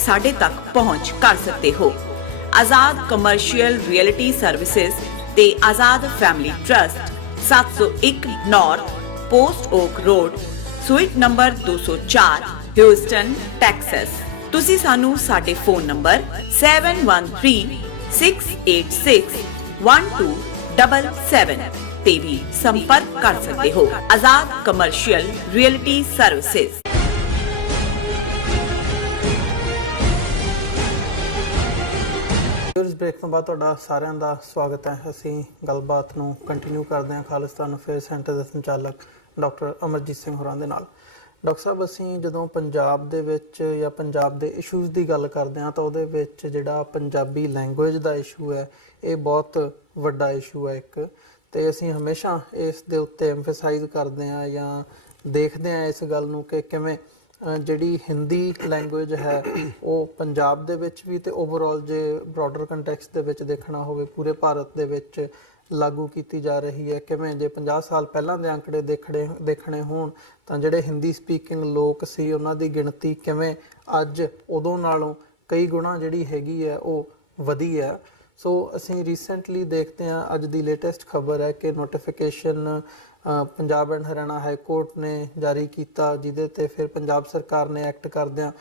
साढ़े तक पहुंच कर सकते हो। आजाद कमर्शियल रियलिटी सर्विसेज ते Azad family trust 701 north post oak road suite number 204 Houston Texas. तुसी सानू साडे फोन नंबर 7136861277 ते भी संपर्क कर सकते हो। आजाद कमर्शियल रियलिटी सर्विसेज। ब्रेक तो बाद तुहाडा सारिਆਂ ਦਾ स्वागत है। ਅਸੀਂ ਗੱਲਬਾਤ ਨੂੰ ਕੰਟੀਨਿਊ ਕਰਦੇ ਹਾਂ ਖਾਲਿਸਤਾਨ ਅਫੇਅਰ ਸੈਂਟਰ ਦੇ ਸੰਚਾਲਕ ਡਾਕਟਰ ਅਮਰਜੀਤ ਸਿੰਘ ਹੋਰਾਂ ਦੇ ਨਾਲ। ਡਾਕਟਰ ਸਾਹਿਬ, ਅਸੀਂ ਜਦੋਂ ਪੰਜਾਬ ਦੇ ਵਿੱਚ ਜਾਂ ਪੰਜਾਬ ਦੇ ਇਸ਼ੂਜ਼ ਦੀ ਗੱਲ ਕਰਦੇ ਹਾਂ ਤਾਂ ਉਹਦੇ ਵਿੱਚ ਜਿਹੜਾ ਪੰਜਾਬੀ ਲੈਂਗੁਏਜ ਦਾ ਇਸ਼ੂ ਹੈ ਇਹ ਬਹੁਤ ਵੱਡਾ ਇਸ਼ੂ ਹੈ ਇੱਕ, ਤੇ ਅਸੀਂ ਹਮੇਸ਼ਾ ਇਸ ਦੇ ਉੱਤੇ ਐਮਫਸਾਈਜ਼ ਕਰਦੇ ਹਾਂ ਜਾਂ ਦੇਖਦੇ ਹਾਂ ਇਸ ਗੱਲ ਨੂੰ ਕਿ ਕਿਵੇਂ ਜਿਹੜੀ ਹਿੰਦੀ ਲੈਂਗੁਏਜ ਹੈ ਉਹ ਪੰਜਾਬ ਦੇ ਵਿੱਚ ਵੀ ਤੇ ਓਵਰਆਲ ਜੇ ਬ੍ਰੋਡਰ ਕੰਟੈਕਸਟ ਦੇ ਵਿੱਚ ਦੇਖਣਾ ਹੋਵੇ ਪੂਰੇ ਭਾਰਤ ਦੇ ਵਿੱਚ ਲਾਗੂ ਕੀਤੀ ਜਾ ਰਹੀ ਹੈ। ਕਿਵੇਂ ਜੇ 50 ਸਾਲ ਪਹਿਲਾਂ ਦੇ ਅੰਕੜੇ ਦੇਖਣੇ ਹੋਣ ਤਾਂ ਜਿਹੜੇ ਹਿੰਦੀ ਸਪੀਕਿੰਗ ਲੋਕ ਸੀ ਉਹਨਾਂ ਦੀ ਗਿਣਤੀ ਕਿਵੇਂ ਅੱਜ ਉਦੋਂ ਨਾਲੋਂ ਕਈ ਗੁਣਾ ਜਿਹੜੀ ਹੈਗੀ ਹੈ ਉਹ ਵਧੀ ਹੈ। ਸੋ ਅਸੀਂ ਰੀਸੈਂਟਲੀ ਦੇਖਦੇ ਹਾਂ, ਅੱਜ ਦੀ ਲੇਟੈਸਟ ਖਬਰ ਹੈ ਕਿ notification Punjab and Haryana high court ਨੇ ਜਾਰੀ ਕੀਤਾ, ਜਿਹਦੇ ਤੇ ਫਿਰ ਪੰਜਾਬ ਸਰਕਾਰ ਨੇ ਐਕਟ ਕਰਦਿਆਂ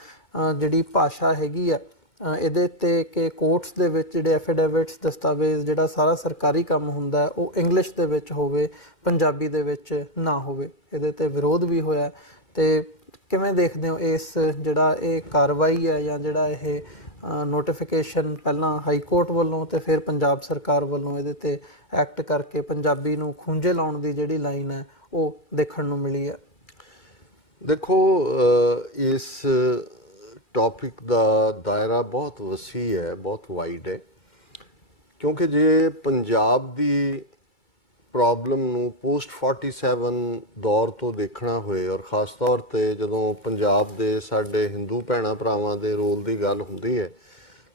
ਜਿਹੜੀ ਭਾਸ਼ਾ ਹੈਗੀ ਆ ਇਹਦੇ ਤੇ ਕਿ ਕੋਰਟਸ ਦੇ ਵਿੱਚ ਜਿਹੜੇ ਐਫੀਡੇਵਿਟਸ ਦਸਤਾਵੇਜ਼ ਜਿਹੜਾ ਸਾਰਾ ਸਰਕਾਰੀ ਕੰਮ ਹੁੰਦਾ ਉਹ ਇੰਗਲਿਸ਼ ਦੇ ਵਿੱਚ ਹੋਵੇ, ਪੰਜਾਬੀ ਦੇ ਵਿੱਚ ਨਾ ਹੋਵੇ। ਇਹਦੇ ਤੇ ਵਿਰੋਧ ਵੀ ਹੋਇਆ। ਤੇ ਕਿਵੇਂ ਦੇਖਦੇ ਹੋ ਇਸ ਜਿਹੜਾ ਇਹ ਕਾਰਵਾਈ ਹੈ ਜਾਂ ਜਿਹੜਾ ਇਹ ਨੋਟੀਫਿਕੇਸ਼ਨ ਪਹਿਲਾਂ ਹਾਈ ਕੋਰਟ ਵੱਲੋਂ ਤੇ ਫਿਰ ਪੰਜਾਬ ਸਰਕਾਰ ਵੱਲੋਂ ਇਹਦੇ ਤੇ ਐਕਟ ਕਰਕੇ ਪੰਜਾਬੀ ਨੂੰ ਖੂੰਜੇ ਲਾਉਣ ਦੀ ਜਿਹੜੀ ਲਾਈਨ ਹੈ ਉਹ ਦੇਖਣ ਨੂੰ ਮਿਲੀ ਹੈ? ਦੇਖੋ, ਇਸ ਟੌਪਿਕ ਦਾ ਦਾਇਰਾ ਬਹੁਤ ਵਸੀ ਹੈ, ਬਹੁਤ ਵਾਈਡ ਹੈ, ਕਿਉਂਕਿ ਜੇ ਪੰਜਾਬ ਦੀ ਪ੍ਰੋਬਲਮ ਨੂੰ ਪੋਸਟ 47 ਦੌਰ ਤੋਂ ਦੇਖਣਾ ਹੋਏ ਔਰ ਖਾਸ ਤੌਰ ਤੇ ਜਦੋਂ ਪੰਜਾਬ ਦੇ ਸਾਡੇ ਹਿੰਦੂ ਭੈਣਾਂ ਭਰਾਵਾਂ ਦੇ ਰੋਲ ਦੀ ਗੱਲ ਹੁੰਦੀ ਹੈ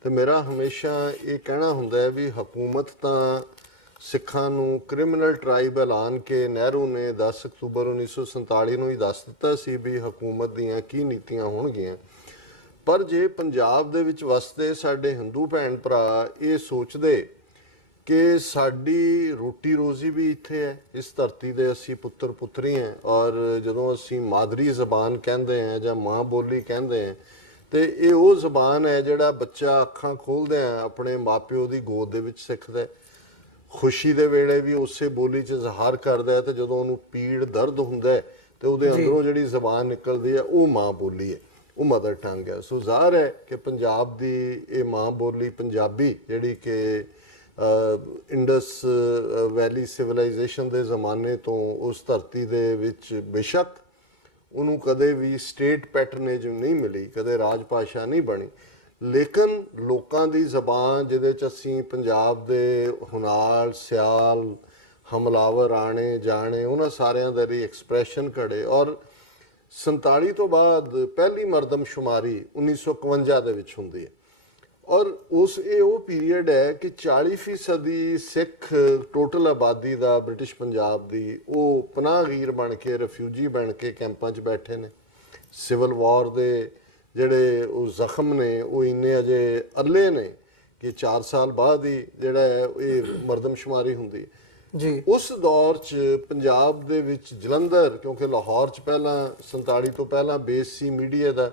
ਤੇ ਮੇਰਾ ਹਮੇਸ਼ਾ ਇਹ ਕਹਿਣਾ ਹੁੰਦਾ ਹੈ ਵੀ ਹਕੂਮਤ ਤਾਂ ਸਿੱਖਾਂ ਨੂੰ ਕ੍ਰਿਮੀਨਲ ਟ੍ਰਾਈਬ ਐਲਾਨ ਕੇ ਨਹਿਰੂ ਨੇ 10 ਅਕਤੂਬਰ 1947 ਨੂੰ ਹੀ ਦੱਸ ਦਿੱਤਾ ਸੀ ਵੀ ਹਕੂਮਤ ਦੀਆਂ ਕੀ ਨੀਤੀਆਂ ਹੋਣਗੀਆਂ। ਪਰ ਜੇ ਪੰਜਾਬ ਦੇ ਵਿੱਚ ਵਸਦੇ ਸਾਡੇ ਹਿੰਦੂ ਭੈਣ ਭਰਾ ਇਹ ਸੋਚਦੇ ਕਿ ਸਾਡੀ ਰੋਟੀ ਰੋਜ਼ੀ ਵੀ ਇੱਥੇ ਹੈ, ਇਸ ਧਰਤੀ ਦੇ ਅਸੀਂ ਪੁੱਤਰ ਪੁੱਤਰੀ ਹਾਂ, ਔਰ ਜਦੋਂ ਅਸੀਂ ਮਾਦਰੀ ਜ਼ਬਾਨ ਕਹਿੰਦੇ ਹਾਂ ਜਾਂ ਮਾਂ ਬੋਲੀ ਕਹਿੰਦੇ ਹਾਂ ਤੇ ਇਹ ਉਹ ਜ਼ਬਾਨ ਹੈ ਜਿਹੜਾ ਬੱਚਾ ਅੱਖਾਂ ਖੋਲ੍ਹਦਿਆਂ ਆਪਣੇ ਮਾਪਿਓ ਦੀ ਗੋਦ ਦੇ ਵਿੱਚ ਸਿੱਖਦਾ, ਖੁਸ਼ੀ ਦੇ ਵੇਲੇ ਵੀ ਉਸੇ ਬੋਲੀ 'ਚ ਇਜ਼ਹਾਰ ਕਰਦਾ ਤੇ ਜਦੋਂ ਉਹਨੂੰ ਪੀੜ ਦਰਦ ਹੁੰਦਾ ਤੇ ਉਹਦੇ ਅੰਦਰੋਂ ਜਿਹੜੀ ਜ਼ਬਾਨ ਨਿਕਲਦੀ ਹੈ ਉਹ ਮਾਂ ਬੋਲੀ ਹੈ, ਉਹ ਮਦਰ ਟੰਗ ਹੈ। ਸੋ ਜ਼ਾਹਰ ਹੈ ਕਿ ਪੰਜਾਬ ਦੀ ਇਹ ਮਾਂ ਬੋਲੀ ਪੰਜਾਬੀ ਜਿਹੜੀ ਕਿ ਇੰਡਸ ਵੈਲੀ ਸਿਵਲਾਈਜੇਸ਼ਨ ਦੇ ਜ਼ਮਾਨੇ ਤੋਂ ਉਸ ਧਰਤੀ ਦੇ ਵਿੱਚ ਬੇਸ਼ੱਕ ਉਹਨੂੰ ਕਦੇ ਵੀ ਸਟੇਟ ਪੈਟਰਨੇਜ ਨਹੀਂ ਮਿਲੀ, ਕਦੇ ਰਾਜ ਭਾਸ਼ਾ ਨਹੀਂ ਬਣੀ, ਲੇਕਿਨ ਲੋਕਾਂ ਦੀ ਜ਼ਬਾਨ ਜਿਹਦੇ 'ਚ ਅਸੀਂ ਪੰਜਾਬ ਦੇ ਹੁਨਾਲ ਸਿਆਲ ਹਮਲਾਵਰ ਆਣੇ ਜਾਣੇ ਉਹਨਾਂ ਸਾਰਿਆਂ ਦਾ ਵੀ ਐਕਸਪ੍ਰੈਸ਼ਨ ਘੜੇ। ਔਰ 47 ਤੋਂ ਬਾਅਦ ਪਹਿਲੀ ਮਰਦਮਸ਼ੁਮਾਰੀ 1951 ਦੇ ਵਿੱਚ ਹੁੰਦੀ ਹੈ ਔਰ ਇਹ ਉਹ ਪੀਰੀਅਡ ਹੈ ਕਿ 40% ਸਿੱਖ ਟੋਟਲ ਆਬਾਦੀ ਦਾ ਬ੍ਰਿਟਿਸ਼ ਪੰਜਾਬ ਦੀ ਉਹ ਪਨਾਹਗੀਰ ਬਣ ਕੇ ਰਿਫਿਊਜੀ ਬਣ ਕੇ ਕੈਂਪਾਂ 'ਚ ਬੈਠੇ ਨੇ। ਸਿਵਲ ਵਾਰ ਦੇ ਜਿਹੜੇ ਉਹ ਜ਼ਖਮ ਨੇ ਉਹ ਇੰਨੇ ਅਜੇ ਅੱਲੇ ਨੇ ਕਿ 4 ਸਾਲ ਬਾਅਦ ਹੀ ਜਿਹੜਾ ਇਹ ਮਰਦਮਸ਼ੁਮਾਰੀ ਹੁੰਦੀ ਹੈ ਜੀ। ਉਸ ਦੌਰ 'ਚ ਪੰਜਾਬ ਦੇ ਵਿੱਚ ਜਲੰਧਰ, ਕਿਉਂਕਿ ਲਾਹੌਰ 'ਚ ਪਹਿਲਾਂ 47 ਤੋਂ ਪਹਿਲਾਂ ਬੇਸ ਸੀ ਮੀਡੀਆ ਦਾ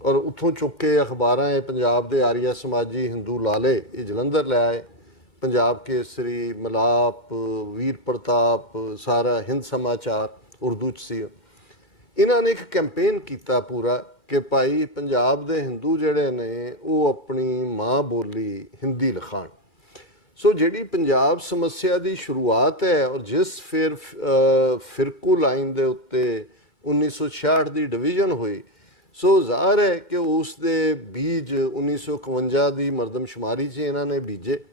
ਔਰ ਉੱਥੋਂ ਚੁੱਕ ਕੇ ਅਖਬਾਰਾਂ ਇਹ ਪੰਜਾਬ ਦੇ ਆਰੀਆ ਸਮਾਜੀ ਹਿੰਦੂ ਲਾਲੇ ਇਹ ਜਲੰਧਰ ਲੈ ਆਏ। ਪੰਜਾਬ ਕੇਸਰੀ, ਮਲਾਪ, ਵੀਰ ਪ੍ਰਤਾਪ, ਸਾਰਾ ਹਿੰਦ ਸਮਾਚਾਰ ਉਰਦੂ 'ਚ ਸੀ। ਇਹਨਾਂ ਨੇ ਇੱਕ ਕੈਂਪੇਨ ਕੀਤਾ ਪੂਰਾ ਕਿ ਭਾਈ ਪੰਜਾਬ ਦੇ ਹਿੰਦੂ ਜਿਹੜੇ ਨੇ ਉਹ ਆਪਣੀ ਮਾਂ ਬੋਲੀ ਹਿੰਦੀ ਲਿਖਾਣ। ਸੋ ਜਿਹੜੀ ਪੰਜਾਬ ਸਮੱਸਿਆ ਦੀ ਸ਼ੁਰੂਆਤ ਹੈ ਔਰ ਜਿਸ ਫਿਰ ਫਿਰਕੂ ਲਾਈਨ ਦੇ ਉੱਤੇ 1966 ਦੀ ਡਿਵੀਜ਼ਨ ਹੋਈ, ਸੋ ਜ਼ਾਹਰ ਹੈ ਕਿ ਉਸ ਦੇ ਬੀਜ 1951 ਦੀ ਮਰਦਮਸ਼ੁਮਾਰੀ 'ਚ ਇਹਨਾਂ ਨੇ ਬੀਜੇ।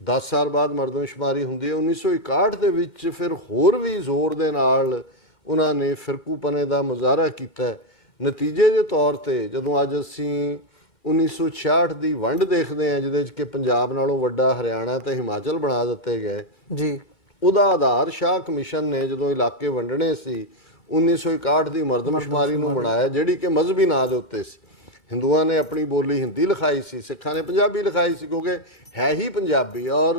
10 ਸਾਲ ਬਾਅਦ ਮਰਦਮਸ਼ੁਮਾਰੀ ਹੁੰਦੀ ਹੈ 1961 ਦੇ ਵਿੱਚ। ਫਿਰ ਹੋਰ ਵੀ ਜ਼ੋਰ ਦੇ ਨਾਲ ਉਹਨਾਂ ਨੇ ਫਿਰਕੂਪਨੇ ਦਾ ਮੁਜ਼ਾਹਰਾ ਕੀਤਾ। ਨਤੀਜੇ ਦੇ ਤੌਰ ਤੇ ਜਦੋਂ ਅੱਜ ਅਸੀਂ 1966 ਦੀ ਵੰਡ ਦੇਖਦੇ ਹਾਂ ਜਿਹਦੇ 'ਚ ਕਿ ਪੰਜਾਬ ਨਾਲੋਂ ਵੱਡਾ ਹਰਿਆਣਾ ਤੇ ਹਿਮਾਚਲ ਬਣਾ ਦਿੱਤੇ ਗਏ ਜੀ, ਉਹਦਾ ਆਧਾਰ ਸ਼ਾਹ ਕਮਿਸ਼ਨ ਨੇ ਜਦੋਂ ਇਲਾਕੇ ਵੰਡਣੇ ਸੀ 1961 ਦੀ ਮਰਦਮਸ਼ੁਮਾਰੀ ਨੂੰ ਬਣਾਇਆ ਜਿਹੜੀ ਕਿ ਮਜ਼ਹਬੀ ਨਾਂ ਦੇ ਉੱਤੇ ਸੀ। ਹਿੰਦੂਆਂ ਨੇ ਆਪਣੀ ਬੋਲੀ ਹਿੰਦੀ ਲਿਖਾਈ ਸੀ, ਸਿੱਖਾਂ ਨੇ ਪੰਜਾਬੀ ਲਿਖਾਈ ਸੀ, ਕਿਉਂਕਿ ਹੈ ਹੀ ਪੰਜਾਬੀ। ਔਰ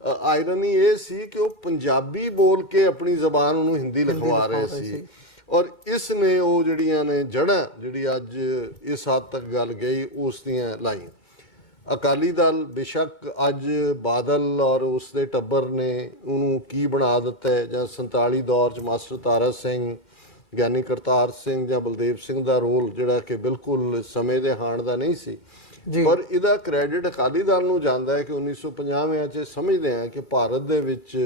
ਆਇਰਨੀ ਇਹ ਸੀ ਕਿ ਉਹ ਪੰਜਾਬੀ ਬੋਲ ਕੇ ਆਪਣੀ ਜ਼ਬਾਨ ਉਹਨੂੰ ਹਿੰਦੀ ਲਿਖਵਾ ਰਹੇ ਸੀ। ਔਰ ਇਸ ਨੇ ਉਹ ਜਿਹੜੀਆਂ ਨੇ ਜੜ੍ਹਾਂ ਜਿਹੜੀ ਅੱਜ ਇਸ ਹੱਦ ਤੱਕ ਗੱਲ ਗਈ ਉਸ ਦੀਆਂ ਲਾਈਆਂ। ਅਕਾਲੀ ਦਲ ਬੇਸ਼ੱਕ ਅੱਜ ਬਾਦਲ ਔਰ ਉਸ ਦੇ ਟੱਬਰ ਨੇ ਉਹਨੂੰ ਕੀ ਬਣਾ ਦਿੱਤਾ ਹੈ, ਜਾਂ 47 ਦੌਰ 'ਚ ਮਾਸਟਰ ਤਾਰਾ ਸਿੰਘ, ਗਿਆਨੀ ਕਰਤਾਰ ਸਿੰਘ ਜਾਂ ਬਲਦੇਵ ਸਿੰਘ ਦਾ ਰੋਲ ਜਿਹੜਾ ਕਿ ਬਿਲਕੁਲ ਸਮੇਂ ਦੇ ਹਾਣ ਦਾ ਨਹੀਂ ਸੀ, ਪਰ ਇਹਦਾ ਕ੍ਰੈਡਿਟ ਅਕਾਲੀ ਦਲ ਨੂੰ ਜਾਂਦਾ ਹੈ ਕਿ 1950 'ਚ ਸਮਝਦੇ ਆ ਕਿ ਭਾਰਤ ਦੇ ਵਿੱਚ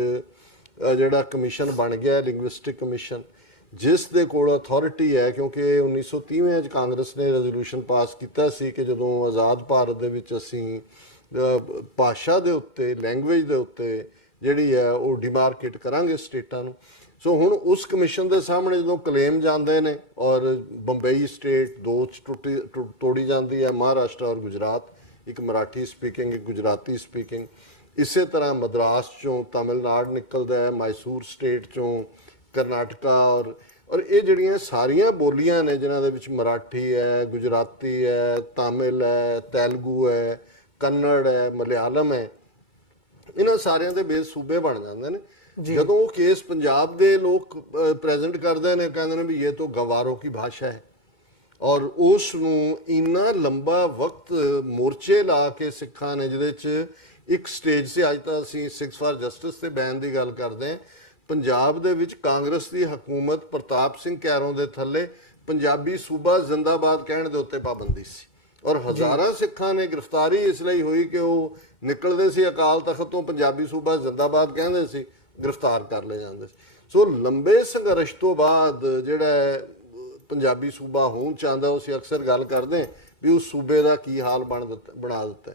ਜਿਹੜਾ ਕਮਿਸ਼ਨ ਬਣ ਗਿਆ ਲਿੰਗੁਇਸਟਿਕ ਕਮਿਸ਼ਨ, ਜਿਸ ਦੇ ਕੋਲ ਅਥਾਰਟੀ ਹੈ, ਕਿਉਂਕਿ 1930 'ਚ ਕਾਂਗਰਸ ਨੇ ਰੈਜ਼ੋਲੂਸ਼ਨ ਪਾਸ ਕੀਤਾ ਸੀ ਕਿ ਜਦੋਂ ਆਜ਼ਾਦ ਭਾਰਤ ਦੇ ਵਿੱਚ ਅਸੀਂ ਭਾਸ਼ਾ ਦੇ ਉੱਤੇ, ਲੈਂਗੁਏਜ ਦੇ ਉੱਤੇ ਜਿਹੜੀ ਹੈ ਉਹ ਡਿਮਾਰਕੇਟ ਕਰਾਂਗੇ ਸਟੇਟਾਂ ਨੂੰ। ਸੋ ਹੁਣ ਉਸ ਕਮਿਸ਼ਨ ਦੇ ਸਾਹਮਣੇ ਜਦੋਂ ਕਲੇਮ ਜਾਂਦੇ ਨੇ ਔਰ ਬੰਬਈ ਸਟੇਟ ਦੋ 'ਚ ਤੋੜੀ ਜਾਂਦੀ ਹੈ, ਮਹਾਰਾਸ਼ਟਰ ਔਰ ਗੁਜਰਾਤ, ਇੱਕ ਮਰਾਠੀ ਸਪੀਕਿੰਗ ਇੱਕ ਗੁਜਰਾਤੀ ਸਪੀਕਿੰਗ। ਇਸੇ ਤਰ੍ਹਾਂ ਮਦਰਾਸ 'ਚੋਂ ਤਮਿਲਨਾਡੂ ਨਿਕਲਦਾ ਹੈ, ਮੈਸੂਰ ਸਟੇਟ 'ਚੋਂ ਕਰਨਾਟਕਾ, ਔਰ ਇਹ ਜਿਹੜੀਆਂ ਸਾਰੀਆਂ ਬੋਲੀਆਂ ਨੇ ਜਿਨ੍ਹਾਂ ਦੇ ਵਿੱਚ ਮਰਾਠੀ ਹੈ, ਗੁਜਰਾਤੀ ਹੈ, ਤਾਮਿਲ ਹੈ, ਤੇਲਗੂ ਹੈ, ਕੰਨੜ ਹੈ, ਮਲਿਆਲਮ ਹੈ, ਇਹਨਾਂ ਸਾਰਿਆਂ ਦੇ ਬੇਸ ਸੂਬੇ ਬਣ ਜਾਂਦੇ ਨੇ। ਜਦੋਂ ਉਹ ਕੇਸ ਪੰਜਾਬ ਦੇ ਲੋਕ ਪ੍ਰੈਜ਼ੈਂਟ ਕਰਦੇ ਨੇ, ਕਹਿੰਦੇ ਨੇ ਵੀ ਇਹ ਤਾਂ ਗਵਾਰੋਂ ਕੀ ਭਾਸ਼ਾ ਹੈ, ਔਰ ਉਸ ਨੂੰ ਇੰਨਾ ਲੰਬਾ ਵਕਤ ਮੋਰਚੇ ਲਾ ਕੇ ਸਿੱਖਾਂ ਨੇ, ਜਿਹਦੇ 'ਚ ਇੱਕ ਸਟੇਜ ਸੀ, ਅੱਜ ਤਾਂ ਅਸੀਂ 6 ਫਾਰ ਜਸਟਿਸ ਤੇ ਬੈਨ ਦੀ ਗੱਲ ਕਰਦੇ ਹਾਂ, ਪੰਜਾਬ ਦੇ ਵਿੱਚ ਕਾਂਗਰਸ ਦੀ ਹਕੂਮਤ ਪ੍ਰਤਾਪ ਸਿੰਘ ਕੈਰੋਂ ਦੇ ਥੱਲੇ ਪੰਜਾਬੀ ਸੂਬਾ ਜ਼ਿੰਦਾਬਾਦ ਕਹਿਣ ਦੇ ਉੱਤੇ ਪਾਬੰਦੀ ਸੀ, ਔਰ ਹਜ਼ਾਰਾਂ ਸਿੱਖਾਂ ਨੇ ਗ੍ਰਿਫਤਾਰੀ ਇਸ ਲਈ ਹੋਈ ਕਿ ਉਹ ਨਿਕਲਦੇ ਸੀ ਅਕਾਲ ਤਖਤ ਤੋਂ, ਪੰਜਾਬੀ ਸੂਬਾ ਜ਼ਿੰਦਾਬਾਦ ਕਹਿੰਦੇ ਸੀ, ਗ੍ਰਿਫਤਾਰ ਕਰ ਲਏ ਜਾਂਦੇ ਸੀ। ਸੋ ਲੰਬੇ ਸੰਘਰਸ਼ ਤੋਂ ਬਾਅਦ ਜਿਹੜਾ ਪੰਜਾਬੀ ਸੂਬਾ ਹੋਣ ਚਾਹੁੰਦਾ, ਉਹ ਅਸੀਂ ਅਕਸਰ ਗੱਲ ਕਰਦੇ ਵੀ ਉਸ ਸੂਬੇ ਦਾ ਕੀ ਹਾਲ ਬਣਾ ਦਿੱਤਾ।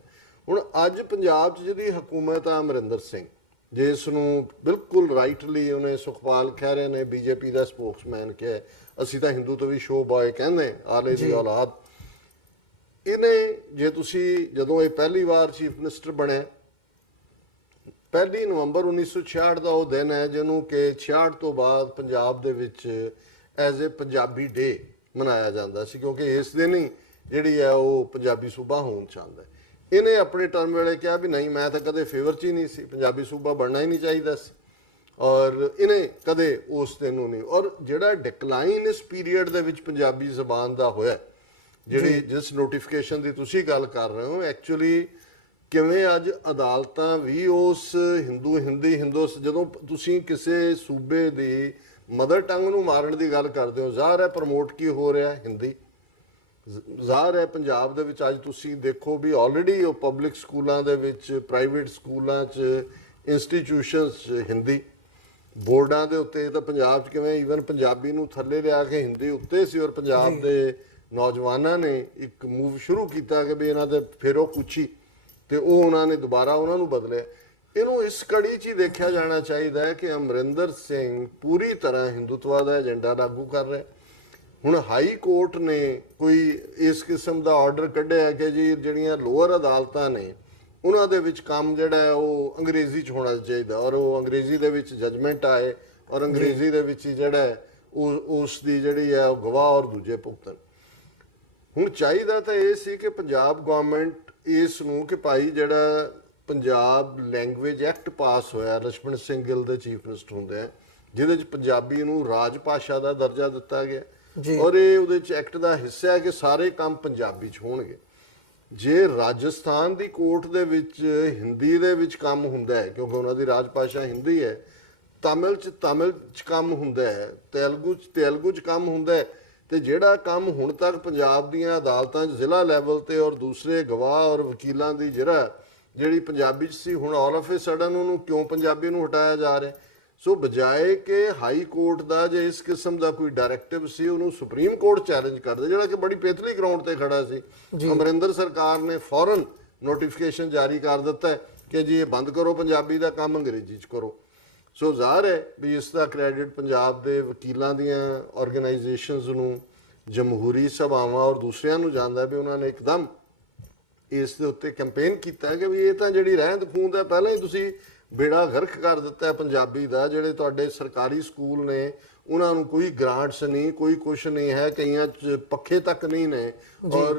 ਹੁਣ ਅੱਜ ਪੰਜਾਬ 'ਚ ਜਿਹਦੀ ਹਕੂਮਤ ਆ ਅਮਰਿੰਦਰ ਸਿੰਘ, ਜਿਸ ਨੂੰ ਬਿਲਕੁਲ ਰਾਈਟਲੀ ਉਹਨੇ ਸੁਖਪਾਲ ਖਹਿਰੇ ਨੇ ਬੀਜੇਪੀ ਦਾ ਸਪੋਕਸਮੈਨ ਕਿਹਾ, ਅਸੀਂ ਤਾਂ ਹਿੰਦੂ ਤੋਂ ਵੀ ਸ਼ੋ ਬਾਏ ਕਹਿੰਦੇ, ਆਲੇ ਦੀ ਔਲਾਦ। ਇਹਨੇ ਜੇ ਤੁਸੀਂ ਜਦੋਂ ਇਹ ਪਹਿਲੀ ਵਾਰ ਚੀਫ ਮਿਨਿਸਟਰ ਬਣਿਆ, 1 ਨਵੰਬਰ 1966 ਦਾ ਉਹ ਦਿਨ ਹੈ ਜਿਹਨੂੰ ਕਿ 66 ਤੋਂ ਬਾਅਦ ਪੰਜਾਬ ਦੇ ਵਿੱਚ ਐਜ਼ ਏ ਪੰਜਾਬੀ ਡੇ ਮਨਾਇਆ ਜਾਂਦਾ ਸੀ, ਕਿਉਂਕਿ ਇਸ ਦਿਨ ਹੀ ਜਿਹੜੀ ਹੈ ਉਹ ਪੰਜਾਬੀ ਸੂਬਾ ਹੋਣ ਚਾਹੁੰਦਾ। ਇਹਨੇ ਆਪਣੇ ਟਰਮ ਵੇਲੇ ਕਿਹਾ ਵੀ ਨਹੀਂ, ਮੈਂ ਤਾਂ ਕਦੇ ਫੇਵਰ 'ਚ ਹੀ ਨਹੀਂ ਸੀ, ਪੰਜਾਬੀ ਸੂਬਾ ਬਣਨਾ ਹੀ ਨਹੀਂ ਚਾਹੀਦਾ ਸੀ, ਔਰ ਇਹਨੇ ਕਦੇ ਉਸ ਦਿਨ ਨੂੰ ਨਹੀਂ। ਔਰ ਜਿਹੜਾ ਡਿਕਲਾਈਨ ਇਸ ਪੀਰੀਅਡ ਦੇ ਵਿੱਚ ਪੰਜਾਬੀ ਜ਼ਬਾਨ ਦਾ ਹੋਇਆ, ਜਿਹੜੀ ਜਿਸ ਨੋਟੀਫਿਕੇਸ਼ਨ ਦੀ ਤੁਸੀਂ ਗੱਲ ਕਰ ਰਹੇ ਹੋ, ਐਕਚੁਅਲੀ ਕਿਵੇਂ ਅੱਜ ਅਦਾਲਤਾਂ ਵੀ ਉਸ ਹਿੰਦੀ ਜਦੋਂ ਤੁਸੀਂ ਕਿਸੇ ਸੂਬੇ ਦੀ ਮਦਰ ਟੰਗ ਨੂੰ ਮਾਰਨ ਦੀ ਗੱਲ ਕਰਦੇ ਹੋ, ਜ਼ਾਹਰ ਹੈ ਪ੍ਰਮੋਟ ਕੀ ਹੋ ਰਿਹਾ, ਹਿੰਦੀ। ਜ਼ਾਹਰ ਹੈ ਪੰਜਾਬ ਦੇ ਵਿੱਚ ਅੱਜ ਤੁਸੀਂ ਦੇਖੋ ਵੀ ਆਲਰੇਡੀ ਉਹ ਪਬਲਿਕ ਸਕੂਲਾਂ ਦੇ ਵਿੱਚ, ਪ੍ਰਾਈਵੇਟ ਸਕੂਲਾਂ 'ਚ, ਇੰਸਟੀਟਿਊਸ਼ਨਸ 'ਚ ਹਿੰਦੀ, ਬੋਰਡਾਂ ਦੇ ਉੱਤੇ ਤਾਂ ਪੰਜਾਬ 'ਚ ਕਿਵੇਂ ਈਵਨ ਪੰਜਾਬੀ ਨੂੰ ਥੱਲੇ ਲਿਆ ਕੇ ਹਿੰਦੀ ਉੱਤੇ ਸੀ, ਔਰ ਪੰਜਾਬ ਦੇ ਨੌਜਵਾਨਾਂ ਨੇ ਇੱਕ ਮੂਵ ਸ਼ੁਰੂ ਕੀਤਾ ਕਿ ਵੀ ਇਹਨਾਂ ਦੇ ਫੇਰੋ ਕੁਚੀ, ਤੇ ਉਹ ਉਹਨਾਂ ਨੇ ਦੁਬਾਰਾ ਉਹਨਾਂ ਨੂੰ ਬਦਲਿਆ। ਇਹਨੂੰ ਇਸ ਕੜੀ 'ਚ ਹੀ ਦੇਖਿਆ ਜਾਣਾ ਚਾਹੀਦਾ ਹੈ ਕਿ ਅਮਰਿੰਦਰ ਸਿੰਘ ਪੂਰੀ ਤਰ੍ਹਾਂ ਹਿੰਦੂਤਵਾ ਦਾ ਏਜੰਡਾ ਲਾਗੂ ਕਰ ਰਿਹਾ। ਹੁਣ ਹਾਈ ਕੋਰਟ ਨੇ ਕੋਈ ਇਸ ਕਿਸਮ ਦਾ ਆਰਡਰ ਕੱਢਿਆ ਕਿ ਜੀ ਜਿਹੜੀਆਂ ਲੋਅਰ ਅਦਾਲਤਾਂ ਨੇ ਉਹਨਾਂ ਦੇ ਵਿੱਚ ਕੰਮ ਜਿਹੜਾ ਹੈ ਉਹ ਅੰਗਰੇਜ਼ੀ 'ਚ ਹੋਣਾ ਚਾਹੀਦਾ, ਔਰ ਉਹ ਅੰਗਰੇਜ਼ੀ ਦੇ ਵਿੱਚ ਜਜਮੈਂਟ ਆਏ, ਔਰ ਅੰਗਰੇਜ਼ੀ ਦੇ ਵਿੱਚ ਹੀ ਜਿਹੜਾ ਹੈ ਉਸ ਦੀ ਜਿਹੜੀ ਹੈ ਉਹ ਗਵਾਹ ਔਰ ਦੂਜੇ ਭੁਗਤਣ। ਹੁਣ ਚਾਹੀਦਾ ਤਾਂ ਇਹ ਸੀ ਕਿ ਪੰਜਾਬ ਗਵਰਨਮੈਂਟ ਇਸ ਨੂੰ ਕਿ ਭਾਈ ਜਿਹੜਾ ਪੰਜਾਬ ਲੈਂਗੁਏਜ ਐਕਟ ਪਾਸ ਹੋਇਆ ਲਛਮਣ ਸਿੰਘ ਗਿੱਲ ਦੇ ਚੀਫ ਮਿਨਿਸਟਰ ਹੁੰਦੇ ਆ, ਜਿਹਦੇ 'ਚ ਪੰਜਾਬੀ ਨੂੰ ਰਾਜ ਭਾਸ਼ਾ ਦਾ ਦਰਜਾ ਦਿੱਤਾ ਗਿਆ, ਔਰ ਇਹ ਉਹਦੇ 'ਚ ਐਕਟ ਦਾ ਹਿੱਸਾ ਹੈ ਕਿ ਸਾਰੇ ਕੰਮ ਪੰਜਾਬੀ 'ਚ ਹੋਣਗੇ। ਜੇ ਰਾਜਸਥਾਨ ਦੀ ਕੋਰਟ ਦੇ ਵਿੱਚ ਹਿੰਦੀ ਦੇ ਵਿੱਚ ਕੰਮ ਹੁੰਦਾ ਹੈ ਕਿਉਂਕਿ ਉਹਨਾਂ ਦੀ ਰਾਜ ਭਾਸ਼ਾ ਹਿੰਦੀ ਹੈ, ਤਮਿਲ 'ਚ ਕੰਮ ਹੁੰਦਾ ਹੈ, ਤੇਲਗੂ 'ਚ ਕੰਮ ਹੁੰਦਾ ਹੈ, ਤੇ ਜਿਹੜਾ ਕੰਮ ਹੁਣ ਤੱਕ ਪੰਜਾਬ ਦੀਆਂ ਅਦਾਲਤਾਂ 'ਚ ਜ਼ਿਲ੍ਹਾ ਲੈਵਲ ਤੇ ਔਰ ਦੂਸਰੇ ਗਵਾਹ ਔਰ ਵਕੀਲਾਂ ਦੀ ਜਿਹੜੀ ਪੰਜਾਬੀ 'ਚ ਸੀ, ਹੁਣ ਆਲ ਆਫ ਏ ਸਡਨ ਉਹਨੂੰ ਕਿਉਂ ਪੰਜਾਬੀ ਨੂੰ ਹਟਾਇਆ ਜਾ ਰਿਹਾ। ਸੋ ਬਜਾਏ ਕਿ ਹਾਈ ਕੋਰਟ ਦਾ ਜੇ ਇਸ ਕਿਸਮ ਦਾ ਕੋਈ ਡਾਇਰੈਕਟਿਵ ਸੀ, ਉਹਨੂੰ ਸੁਪਰੀਮ ਕੋਰਟ ਚੈਲੰਜ ਕਰਦੇ, ਜਿਹੜਾ ਕਿ ਬੜੀ ਪੇਥਲੀ ਗਰਾਊਂਡ ਤੇ ਖੜਾ ਸੀ। ਅਮਰਿੰਦਰ ਸਰਕਾਰ ਨੇ ਫੌਰਨ ਨੋਟੀਫਿਕੇਸ਼ਨ ਜਾਰੀ ਕਰ ਦਿੱਤਾ ਕਿ ਜੀ ਇਹ ਬੰਦ ਕਰੋ, ਪੰਜਾਬੀ ਦਾ ਕੰਮ ਅੰਗਰੇਜ਼ੀ 'ਚ ਕਰੋ। ਸੋ ਜ਼ਾਹਰ ਹੈ ਵੀ ਇਸ ਦਾ ਕ੍ਰੈਡਿਟ ਪੰਜਾਬ ਦੇ ਵਕੀਲਾਂ ਦੀਆਂ ਆਰਗੇਨਾਈਜੇਸ਼ਨਸ ਨੂੰ, ਜਮਹੂਰੀ ਸਭਾਵਾਂ ਔਰ ਦੂਸਰਿਆਂ ਨੂੰ ਜਾਂਦਾ ਵੀ ਉਹਨਾਂ ਨੇ ਇੱਕਦਮ ਇਸ ਦੇ ਉੱਤੇ ਕੈਂਪੇਨ ਕੀਤਾ ਕਿ ਵੀ ਇਹ ਤਾਂ ਜਿਹੜੀ ਰਹਿੰਦ ਖੂੰਹਦ ਹੈ, ਪਹਿਲਾਂ ਹੀ ਤੁਸੀਂ ਬੇੜਾ ਗਰਕ ਕਰ ਦਿੱਤਾ ਪੰਜਾਬੀ ਦਾ। ਜਿਹੜੇ ਤੁਹਾਡੇ ਸਰਕਾਰੀ ਸਕੂਲ ਨੇ ਉਹਨਾਂ ਨੂੰ ਕੋਈ ਗ੍ਰਾਂਟਸ ਨਹੀਂ, ਕੋਈ ਕੁਛ ਨਹੀਂ ਹੈ, ਕਈਆਂ 'ਚ ਪੱਖੇ ਤੱਕ ਨਹੀਂ ਨੇ ਔਰ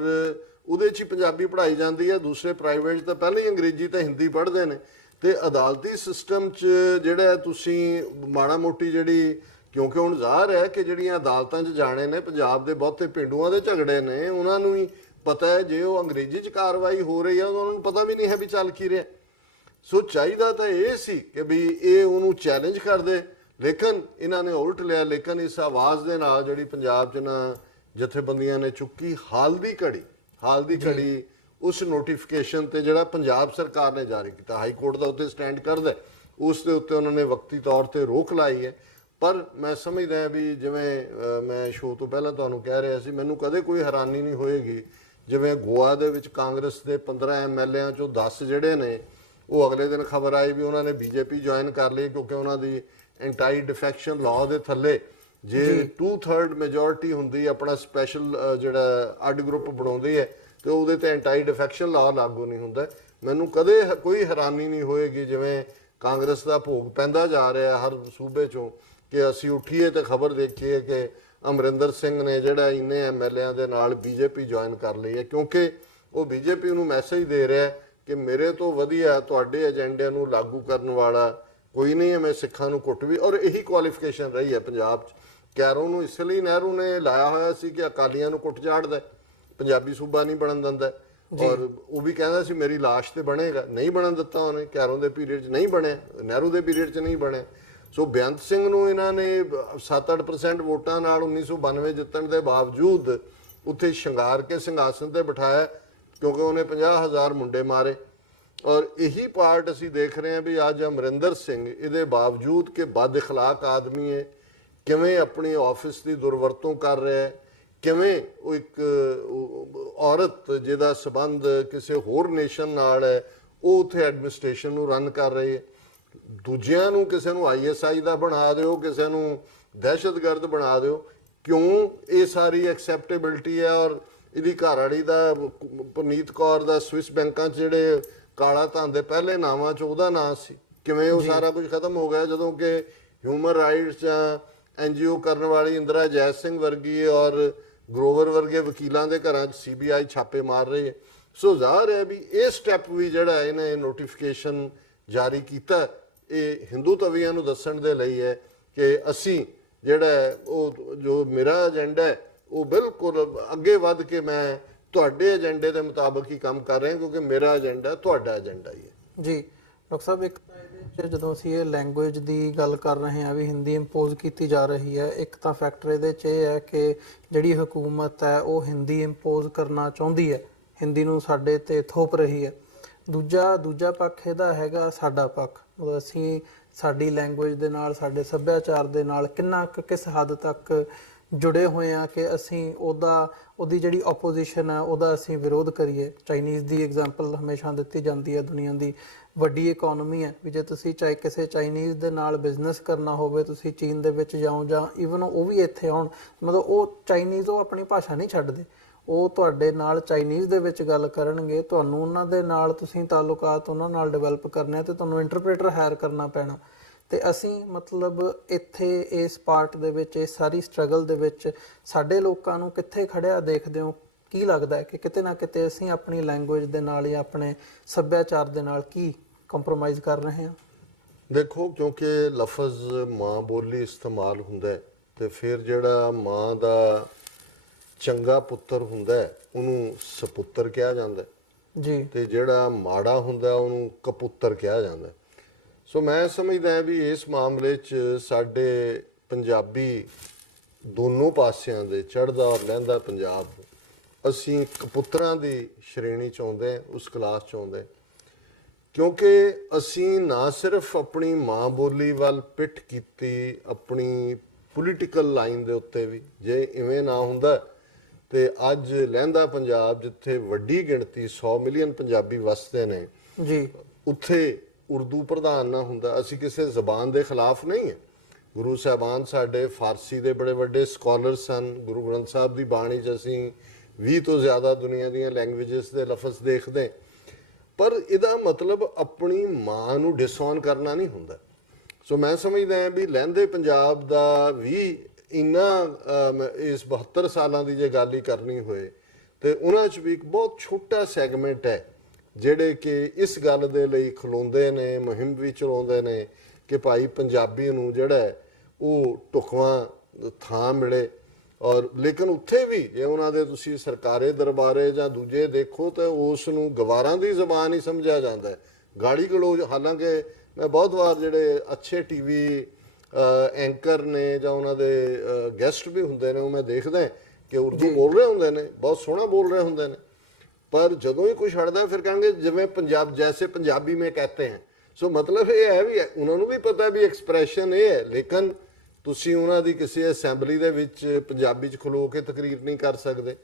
ਉਹਦੇ 'ਚ ਹੀ ਪੰਜਾਬੀ ਪੜ੍ਹਾਈ ਜਾਂਦੀ ਹੈ। ਦੂਸਰੇ ਪ੍ਰਾਈਵੇਟ ਤਾਂ ਪਹਿਲਾਂ ਹੀ ਅੰਗਰੇਜ਼ੀ ਤੇ ਹਿੰਦੀ ਪੜ੍ਹਦੇ ਨੇ। ਤੇ ਅਦਾਲਤੀ ਸਿਸਟਮ 'ਚ ਜਿਹੜਾ ਤੁਸੀਂ ਮਾੜਾ ਮੋਟੀ ਜਿਹੜੀ, ਕਿਉਂਕਿ ਹੁਣ ਜ਼ਾਹਰ ਹੈ ਕਿ ਜਿਹੜੀਆਂ ਅਦਾਲਤਾਂ 'ਚ ਜਾਣੇ ਨੇ, ਪੰਜਾਬ ਦੇ ਬਹੁਤੇ ਪਿੰਡੂਆਂ ਦੇ ਝਗੜੇ ਨੇ, ਉਹਨਾਂ ਨੂੰ ਹੀ ਪਤਾ ਹੈ ਜੇ ਉਹ ਅੰਗਰੇਜ਼ੀ 'ਚ ਕਾਰਵਾਈ ਹੋ ਰਹੀ ਹੈ ਉਹਨਾਂ ਨੂੰ ਪਤਾ ਵੀ ਨਹੀਂ ਹੈ ਵੀ ਚੱਲ ਕੀ ਰਿਹਾ। ਸੋ ਚਾਹੀਦਾ ਤਾਂ ਇਹ ਸੀ ਕਿ ਵੀ ਇਹ ਉਹਨੂੰ ਚੈਲੰਜ ਕਰਦੇ, ਲੇਕਿਨ ਇਹਨਾਂ ਨੇ ਉਲਟ ਲਿਆ। ਲੇਕਿਨ ਇਸ ਆਵਾਜ਼ ਦੇ ਨਾਲ ਜਿਹੜੀ ਪੰਜਾਬ 'ਚ ਨਾ ਜਥੇਬੰਦੀਆਂ ਨੇ ਚੁੱਕੀ, ਹਾਲ ਦੀ ਘੜੀ ਉਸ ਨੋਟੀਫਿਕੇਸ਼ਨ ਤੇ ਜਿਹੜਾ ਪੰਜਾਬ ਸਰਕਾਰ ਨੇ ਜਾਰੀ ਕੀਤਾ, ਹਾਈ ਕੋਰਟ ਦਾ ਉੱਤੇ ਸਟੈਂਡ ਕਰਦਾ, ਉਸ ਦੇ ਉੱਤੇ ਉਹਨਾਂ ਨੇ ਵਕਤੀ ਤੌਰ ਤੇ ਰੋਕ ਲਾਈ ਹੈ। ਪਰ ਮੈਂ ਸਮਝਦਾ ਵੀ ਜਿਵੇਂ ਮੈਂ ਸ਼ੋਅ ਤੋਂ ਪਹਿਲਾਂ ਤੁਹਾਨੂੰ ਕਹਿ ਰਿਹਾ ਸੀ, ਮੈਨੂੰ ਕਦੇ ਕੋਈ ਹੈਰਾਨੀ ਨਹੀਂ ਹੋਏਗੀ ਜਿਵੇਂ ਗੋਆ ਦੇ ਵਿੱਚ ਕਾਂਗਰਸ ਦੇ 15 MLAਆਂ ਚੋਂ 10 ਜਿਹੜੇ ਨੇ ਉਹ ਅਗਲੇ ਦਿਨ ਖਬਰ ਆਈ ਵੀ ਉਹਨਾਂ ਨੇ ਬੀਜੇਪੀ ਜੁਆਇਨ ਕਰ ਲਈ, ਕਿਉਂਕਿ ਉਹਨਾਂ ਦੀ ਐਂਟੀ ਡਿਫੈਕਸ਼ਨ ਲਾਅ ਦੇ ਥੱਲੇ ਜੇ 2/3 ਮੈਜੋਰਿਟੀ ਹੁੰਦੀ, ਆਪਣਾ ਸਪੈਸ਼ਲ ਜਿਹੜਾ ਅੱਡ ਗਰੁੱਪ ਬਣਾਉਂਦੀ ਹੈ ਤੇ ਉਹਦੇ ਤੇ ਐਂਟੀ ਡਿਫੈਕਸ਼ਨ ਲਾਅ ਲਾਗੂ ਨਹੀਂ ਹੁੰਦਾ। ਮੈਨੂੰ ਕਦੇ ਕੋਈ ਹੈਰਾਨੀ ਨਹੀਂ ਹੋਏਗੀ ਜਿਵੇਂ ਕਾਂਗਰਸ ਦਾ ਭੋਗ ਪੈਂਦਾ ਜਾ ਰਿਹਾ ਹਰ ਸੂਬੇ ਚੋਂ ਕਿ ਅਸੀਂ ਉੱਠੀਏ ਤੇ ਖਬਰ ਦੇਖੀਏ ਕਿ ਅਮਰਿੰਦਰ ਸਿੰਘ ਨੇ ਜਿਹੜਾ ਇੰਨੇ MLAਆਂ ਦੇ ਨਾਲ ਬੀਜੇਪੀ ਜੁਆਇਨ ਕਰ ਲਈ ਹੈ, ਕਿਉਂਕਿ ਉਹ ਬੀਜੇਪੀ ਨੂੰ ਮੈਸੇਜ ਦੇ ਰਿਹਾ ਕਿ ਮੇਰੇ ਤੋਂ ਵਧੀਆ ਤੁਹਾਡੇ ਏਜੰਡਿਆਂ ਨੂੰ ਲਾਗੂ ਕਰਨ ਵਾਲਾ ਕੋਈ ਨਹੀਂ ਹੈ, ਮੈਂ ਸਿੱਖਾਂ ਨੂੰ ਕੁੱਟ ਵੀ। ਔਰ ਇਹੀ ਕੁਆਲੀਫਿਕੇਸ਼ਨ ਰਹੀ ਹੈ ਪੰਜਾਬ 'ਚ। ਕੈਰੋਂ ਨੂੰ ਇਸ ਲਈ ਨਹਿਰੂ ਨੇ ਲਾਇਆ ਹੋਇਆ ਸੀ ਕਿ ਅਕਾਲੀਆਂ ਨੂੰ ਕੁੱਟ ਝਾੜਦਾ, ਪੰਜਾਬੀ ਸੂਬਾ ਨਹੀਂ ਬਣਨ ਦਿੰਦਾ, ਔਰ ਉਹ ਵੀ ਕਹਿੰਦਾ ਸੀ ਮੇਰੀ ਲਾਸ਼ ਤੇ ਬਣੇਗਾ, ਨਹੀਂ ਬਣਨ ਦਿੱਤਾ ਉਹਨੇ। ਕੈਰੋਂ ਦੇ ਪੀਰੀਅਡ 'ਚ ਨਹੀਂ ਬਣਿਆ, ਨਹਿਰੂ ਦੇ ਪੀਰੀਅਡ 'ਚ ਨਹੀਂ ਬਣਿਆ। ਸੋ ਬੇਅੰਤ ਸਿੰਘ ਨੂੰ ਇਹਨਾਂ ਨੇ 7-8% ਵੋਟਾਂ ਨਾਲ 1992 ਜਿੱਤਣ ਦੇ ਬਾਵਜੂਦ ਉੱਥੇ ਸ਼ਿੰਗਾਰ ਕੇ ਸਿੰਘਾਸਨ ਤੇ ਬਿਠਾਇਆ, ਕਿਉਂਕਿ ਉਹਨੇ 50,000 ਮੁੰਡੇ ਮਾਰੇ। ਔਰ ਇਹੀ ਪਾਰਟ ਅਸੀਂ ਦੇਖ ਰਹੇ ਹਾਂ ਵੀ ਅੱਜ ਅਮਰਿੰਦਰ ਸਿੰਘ ਇਹਦੇ ਬਾਵਜੂਦ ਕਿ ਬਦ ਇਖਲਾਕ ਆਦਮੀ ਹੈ, ਕਿਵੇਂ ਆਪਣੀ ਆਫਿਸ ਦੀ ਦੁਰਵਰਤੋਂ ਕਰ ਰਿਹਾ ਹੈ, ਕਿਵੇਂ ਉਹ ਇੱਕ ਔਰਤ ਜਿਹਦਾ ਸਬੰਧ ਕਿਸੇ ਹੋਰ ਨੇਸ਼ਨ ਨਾਲ ਹੈ ਉਹ ਉੱਥੇ ਐਡਮਿਨਿਸਟ੍ਰੇਸ਼ਨ ਨੂੰ ਰਨ ਕਰ ਰਹੀ ਹੈ। ਦੂਜਿਆਂ ਨੂੰ ਕਿਸੇ ਨੂੰ ISI ਦਾ ਬਣਾ ਦਿਓ, ਕਿਸੇ ਨੂੰ ਦਹਿਸ਼ਤਗਰਦ ਬਣਾ ਦਿਓ, ਕਿਉਂ ਇਹ ਸਾਰੀ ਐਕਸੈਪਟੇਬਿਲਟੀ ਹੈ। ਔਰ ਇਹਦੀ ਘਰਵਾਲੀ ਦਾ, ਪਰਨੀਤ ਕੌਰ ਦਾ, ਸਵਿਸ ਬੈਂਕਾਂ 'ਚ ਜਿਹੜੇ ਕਾਲਾ ਧਨ ਦੇ ਪਹਿਲੇ ਨਾਵਾਂ 'ਚ ਉਹਦਾ ਨਾਂ ਸੀ, ਕਿਵੇਂ ਉਹ ਸਾਰਾ ਕੁਝ ਖਤਮ ਹੋ ਗਿਆ ਜਦੋਂ ਕਿ ਹਿਊਮਨ ਰਾਈਟਸ ਜਾਂ NGO ਕਰਨ ਵਾਲੀ ਇੰਦਰਾ ਜੈ ਸਿੰਘ ਵਰਗੀ ਔਰ ਗਰੋਵਰ ਵਰਗੇ ਵਕੀਲਾਂ ਦੇ ਘਰਾਂ 'ਚ CBI ਛਾਪੇ ਮਾਰ ਰਹੀ ਹੈ। ਸੋ ਜ਼ਾਹਰ ਹੈ ਵੀ ਇਹ ਸਟੈਪ ਵੀ ਜਿਹੜਾ ਇਹਨੇ ਨੋਟੀਫਿਕੇਸ਼ਨ ਜਾਰੀ ਕੀਤਾ, ਇਹ ਹਿੰਦੂ ਤਵੀਆਂ ਨੂੰ ਦੱਸਣ ਦੇ ਲਈ ਹੈ ਕਿ ਅਸੀਂ ਜਿਹੜਾ ਉਹ ਜੋ ਮੇਰਾ ਏਜੰਡਾ ਹੈ ਉਹ ਬਿਲਕੁਲ ਅੱਗੇ ਵੱਧ ਕੇ ਮੈਂ ਤੁਹਾਡੇ ਏਜੰਡੇ ਦੇ ਮੁਤਾਬਕ ਹੀ ਕੰਮ ਕਰ ਰਿਹਾ, ਕਿਉਂਕਿ ਮੇਰਾ ਏਜੰਡਾ ਤੁਹਾਡਾ ਏਜੰਡਾ ਹੀ ਹੈ। ਜੀ ਡਾਕਟਰ ਸਾਹਿਬ, ਇੱਕ ਤਾਂ ਇਹਦੇ ਵਿੱਚ ਜਦੋਂ ਅਸੀਂ ਇਹ ਲੈਂਗੁਏਜ ਦੀ ਗੱਲ ਕਰ ਰਹੇ ਹਾਂ ਵੀ ਹਿੰਦੀ ਇੰਪੋਜ਼ ਕੀਤੀ ਜਾ ਰਹੀ ਹੈ, ਇੱਕ ਤਾਂ ਫੈਕਟਰ ਇਹਦੇ 'ਚ ਇਹ ਹੈ ਕਿ ਜਿਹੜੀ ਹਕੂਮਤ ਹੈ ਉਹ ਹਿੰਦੀ ਇੰਪੋਜ਼ ਕਰਨਾ ਚਾਹੁੰਦੀ ਹੈ, ਹਿੰਦੀ ਨੂੰ ਸਾਡੇ ਤੇ ਥੋਪ ਰਹੀ ਹੈ। ਦੂਜਾ ਪੱਖ ਇਹਦਾ ਹੈਗਾ ਸਾਡਾ ਪੱਖ, ਮਤਲਬ ਅਸੀਂ ਸਾਡੀ ਲੈਂਗੁਏਜ ਦੇ ਨਾਲ, ਸਾਡੇ ਸੱਭਿਆਚਾਰ ਦੇ ਨਾਲ ਕਿੰਨਾ ਕੁ, ਕਿਸ ਹੱਦ ਤੱਕ ਜੁੜੇ ਹੋਏ ਆ ਕਿ ਅਸੀਂ ਉਹਦੀ ਜਿਹੜੀ ਆਪੋਜੀਸ਼ਨ ਹੈ ਉਹਦਾ ਅਸੀਂ ਵਿਰੋਧ ਕਰੀਏ। ਚਾਈਨੀਜ਼ ਦੀ ਐਗਜ਼ਾਮਪਲ ਹਮੇਸ਼ਾ ਦਿੱਤੀ ਜਾਂਦੀ ਹੈ, ਦੁਨੀਆ ਦੀ ਵੱਡੀ ਇਕਨੋਮੀ ਹੈ, ਵੀ ਜੇ ਤੁਸੀਂ ਚਾਹੇ ਕਿਸੇ ਚਾਈਨੀਜ਼ ਦੇ ਨਾਲ ਬਿਜ਼ਨਸ ਕਰਨਾ ਹੋਵੇ, ਤੁਸੀਂ ਚੀਨ ਦੇ ਵਿੱਚ ਜਾਓ ਜਾਂ ਈਵਨ ਉਹ ਵੀ ਇੱਥੇ ਆਉਣ, ਮਤਲਬ ਉਹ ਚਾਈਨੀਜ਼ ਉਹ ਆਪਣੀ ਭਾਸ਼ਾ ਨਹੀਂ ਛੱਡਦੇ, ਉਹ ਤੁਹਾਡੇ ਨਾਲ ਚਾਈਨੀਜ਼ ਦੇ ਵਿੱਚ ਗੱਲ ਕਰਨਗੇ, ਤੁਹਾਨੂੰ ਉਹਨਾਂ ਦੇ ਨਾਲ ਤੁਸੀਂ ਤਾਲੁਕਾਤ ਉਹਨਾਂ ਨਾਲ ਡਿਵੈਲਪ ਕਰਨੇ ਤੇ ਤੁਹਾਨੂੰ ਇੰਟਰਪ੍ਰੀਟਰ ਹਾਇਰ ਕਰਨਾ ਪੈਣਾ। ਤੇ ਅਸੀਂ ਮਤਲਬ ਇੱਥੇ ਇਸ ਪਾਰਟ ਦੇ ਵਿੱਚ, ਇਸ ਸਾਰੀ ਸਟਰਗਲ ਦੇ ਵਿੱਚ ਸਾਡੇ ਲੋਕਾਂ ਨੂੰ ਕਿੱਥੇ ਖੜਿਆ ਦੇਖਦੇ ਹੋ? ਕੀ ਲੱਗਦਾ ਹੈ ਕਿ ਕਿਤੇ ਨਾ ਕਿਤੇ ਅਸੀਂ ਆਪਣੀ ਲੈਂਗੁਏਜ ਦੇ ਨਾਲ ਜਾਂ ਆਪਣੇ ਸੱਭਿਆਚਾਰ ਦੇ ਨਾਲ ਕੀ ਕੰਪਰੋਮਾਈਜ਼ ਕਰ ਰਹੇ ਹਾਂ? ਦੇਖੋ, ਕਿਉਂਕਿ ਲਫ਼ਜ਼ ਮਾਂ ਬੋਲੀ ਇਸਤੇਮਾਲ ਹੁੰਦਾ ਹੈ ਤੇ ਫਿਰ ਜਿਹੜਾ ਮਾਂ ਦਾ ਚੰਗਾ ਪੁੱਤਰ ਹੁੰਦਾ ਹੈ ਉਹਨੂੰ ਸਪੁੱਤਰ ਕਿਹਾ ਜਾਂਦਾ ਜੀ, ਤੇ ਜਿਹੜਾ ਮਾੜਾ ਹੁੰਦਾ ਉਹਨੂੰ ਕਪੁੱਤਰ ਕਿਹਾ ਜਾਂਦਾ। ਸੋ ਮੈਂ ਸਮਝਦਾ ਵੀ ਇਸ ਮਾਮਲੇ 'ਚ ਸਾਡੇ ਪੰਜਾਬੀ ਦੋਨੋਂ ਪਾਸਿਆਂ ਦੇ, ਚੜ੍ਹਦਾ ਔਰ ਲਹਿੰਦਾ ਪੰਜਾਬ, ਅਸੀਂ ਕਪੁੱਤਰਾਂ ਦੀ ਸ਼੍ਰੇਣੀ 'ਚ ਆਉਂਦੇ, ਉਸ ਕਲਾਸ 'ਚ ਆਉਂਦੇ, ਕਿਉਂਕਿ ਅਸੀਂ ਨਾ ਸਿਰਫ ਆਪਣੀ ਮਾਂ ਬੋਲੀ ਵੱਲ ਪਿੱਠ ਕੀਤੀ, ਆਪਣੀ ਪੋਲੀਟੀਕਲ ਲਾਈਨ ਦੇ ਉੱਤੇ ਵੀ, ਜੇ ਇਵੇਂ ਨਾ ਹੁੰਦਾ ਤੇ ਅੱਜ ਲਹਿੰਦਾ ਪੰਜਾਬ ਜਿੱਥੇ ਵੱਡੀ ਗਿਣਤੀ 100 ਮਿਲੀਅਨ ਪੰਜਾਬੀ ਵਸਦੇ ਨੇ ਜੀ, ਉੱਥੇ ਉਰਦੂ ਪ੍ਰਧਾਨ ਨਾ ਹੁੰਦਾ। ਅਸੀਂ ਕਿਸੇ ਜ਼ਬਾਨ ਦੇ ਖਿਲਾਫ ਨਹੀਂ ਹੈ, ਗੁਰੂ ਸਾਹਿਬਾਨ ਸਾਡੇ ਫਾਰਸੀ ਦੇ ਬੜੇ ਵੱਡੇ ਸਕਾਲਰਸ ਹਨ, ਗੁਰੂ ਗ੍ਰੰਥ ਸਾਹਿਬ ਦੀ ਬਾਣੀ 'ਚ ਅਸੀਂ 20 ਤੋਂ ਜ਼ਿਆਦਾ ਦੁਨੀਆ ਦੀਆਂ ਲੈਂਗੁਏਜਸ ਦੇ ਲਫ਼ਜ਼ ਦੇਖਦੇ, ਪਰ ਇਹਦਾ ਮਤਲਬ ਆਪਣੀ ਮਾਂ ਨੂੰ ਡਿਸਓਨ ਕਰਨਾ ਨਹੀਂ ਹੁੰਦਾ। ਸੋ ਮੈਂ ਸਮਝਦਾ ਹਾਂ ਵੀ ਲਹਿੰਦੇ ਪੰਜਾਬ ਦਾ ਵੀ ਇੰਨਾ ਇਸ 72 ਸਾਲਾਂ ਦੀ ਜੇ ਗੱਲ ਹੀ ਕਰਨੀ ਹੋਏ ਤੇ ਉਹਨਾਂ 'ਚ ਵੀ ਇੱਕ ਬਹੁਤ ਛੋਟਾ ਸੈਗਮੈਂਟ ਹੈ ਜਿਹੜੇ ਕਿ ਇਸ ਗੱਲ ਦੇ ਲਈ ਖਲੋਂਦੇ ਨੇ, ਮੁਹਿੰਮ ਵੀ ਚਲਾਉਂਦੇ ਨੇ ਕਿ ਭਾਈ ਪੰਜਾਬੀ ਨੂੰ ਜਿਹੜਾ ਹੈ ਉਹ ਢੁਕਵਾਂ ਥਾਂ ਮਿਲੇ। ਔਰ ਲੇਕਿਨ ਉੱਥੇ ਵੀ ਜੇ ਉਹਨਾਂ ਦੇ ਤੁਸੀਂ ਸਰਕਾਰੀ ਦਰਬਾਰੇ ਜਾਂ ਦੂਜੇ ਦੇਖੋ ਤਾਂ ਉਸ ਨੂੰ ਗਵਾਰਾਂ ਦੀ ਜ਼ਬਾਨ ਹੀ ਸਮਝਿਆ ਜਾਂਦਾ ਹੈ, ਗਾਲੀ ਗਲੋਚ। ਹਾਲਾਂਕਿ ਮੈਂ ਬਹੁਤ ਵਾਰ ਜਿਹੜੇ ਅੱਛੇ ਟੀਵੀ ਐਂਕਰ ਨੇ ਜਾਂ ਉਹਨਾਂ ਦੇ ਗੈਸਟ ਵੀ ਹੁੰਦੇ ਨੇ ਉਹ ਮੈਂ ਦੇਖਦਾ ਕਿ ਉਰਦੂ ਬੋਲ ਰਹੇ ਹੁੰਦੇ ਨੇ, ਬਹੁਤ ਸੋਹਣਾ ਬੋਲ ਰਹੇ ਹੁੰਦੇ ਨੇ, ਪਰ ਜਦੋਂ ਹੀ ਕੁਝ ਹਟਦਾ ਫਿਰ ਕਹਾਂਗੇ ਜਿਵੇਂ ਪੰਜਾਬ ਜੈਸੇ ਪੰਜਾਬੀ ਮੇਂ ਕਹਤੇ हैं। ਸੋ ਮਤਲਬ ਇਹ ਹੈ ਵੀ ਉਹਨਾਂ ਨੂੰ ਵੀ ਪਤਾ ਵੀ ਐਕਸਪ੍ਰੈਸ਼ਨ ਇਹ ਹੈ, ਲੇਕਿਨ ਤੁਸੀਂ ਉਹਨਾਂ ਦੀ ਕਿਸੇ ਅਸੈਂਬਲੀ ਦੇ ਵਿੱਚ ਪੰਜਾਬੀ 'ਚ ਖਲੋ ਕੇ ਤਕਰੀਰ ਨਹੀਂ ਕਰ ਸਕਦੇ।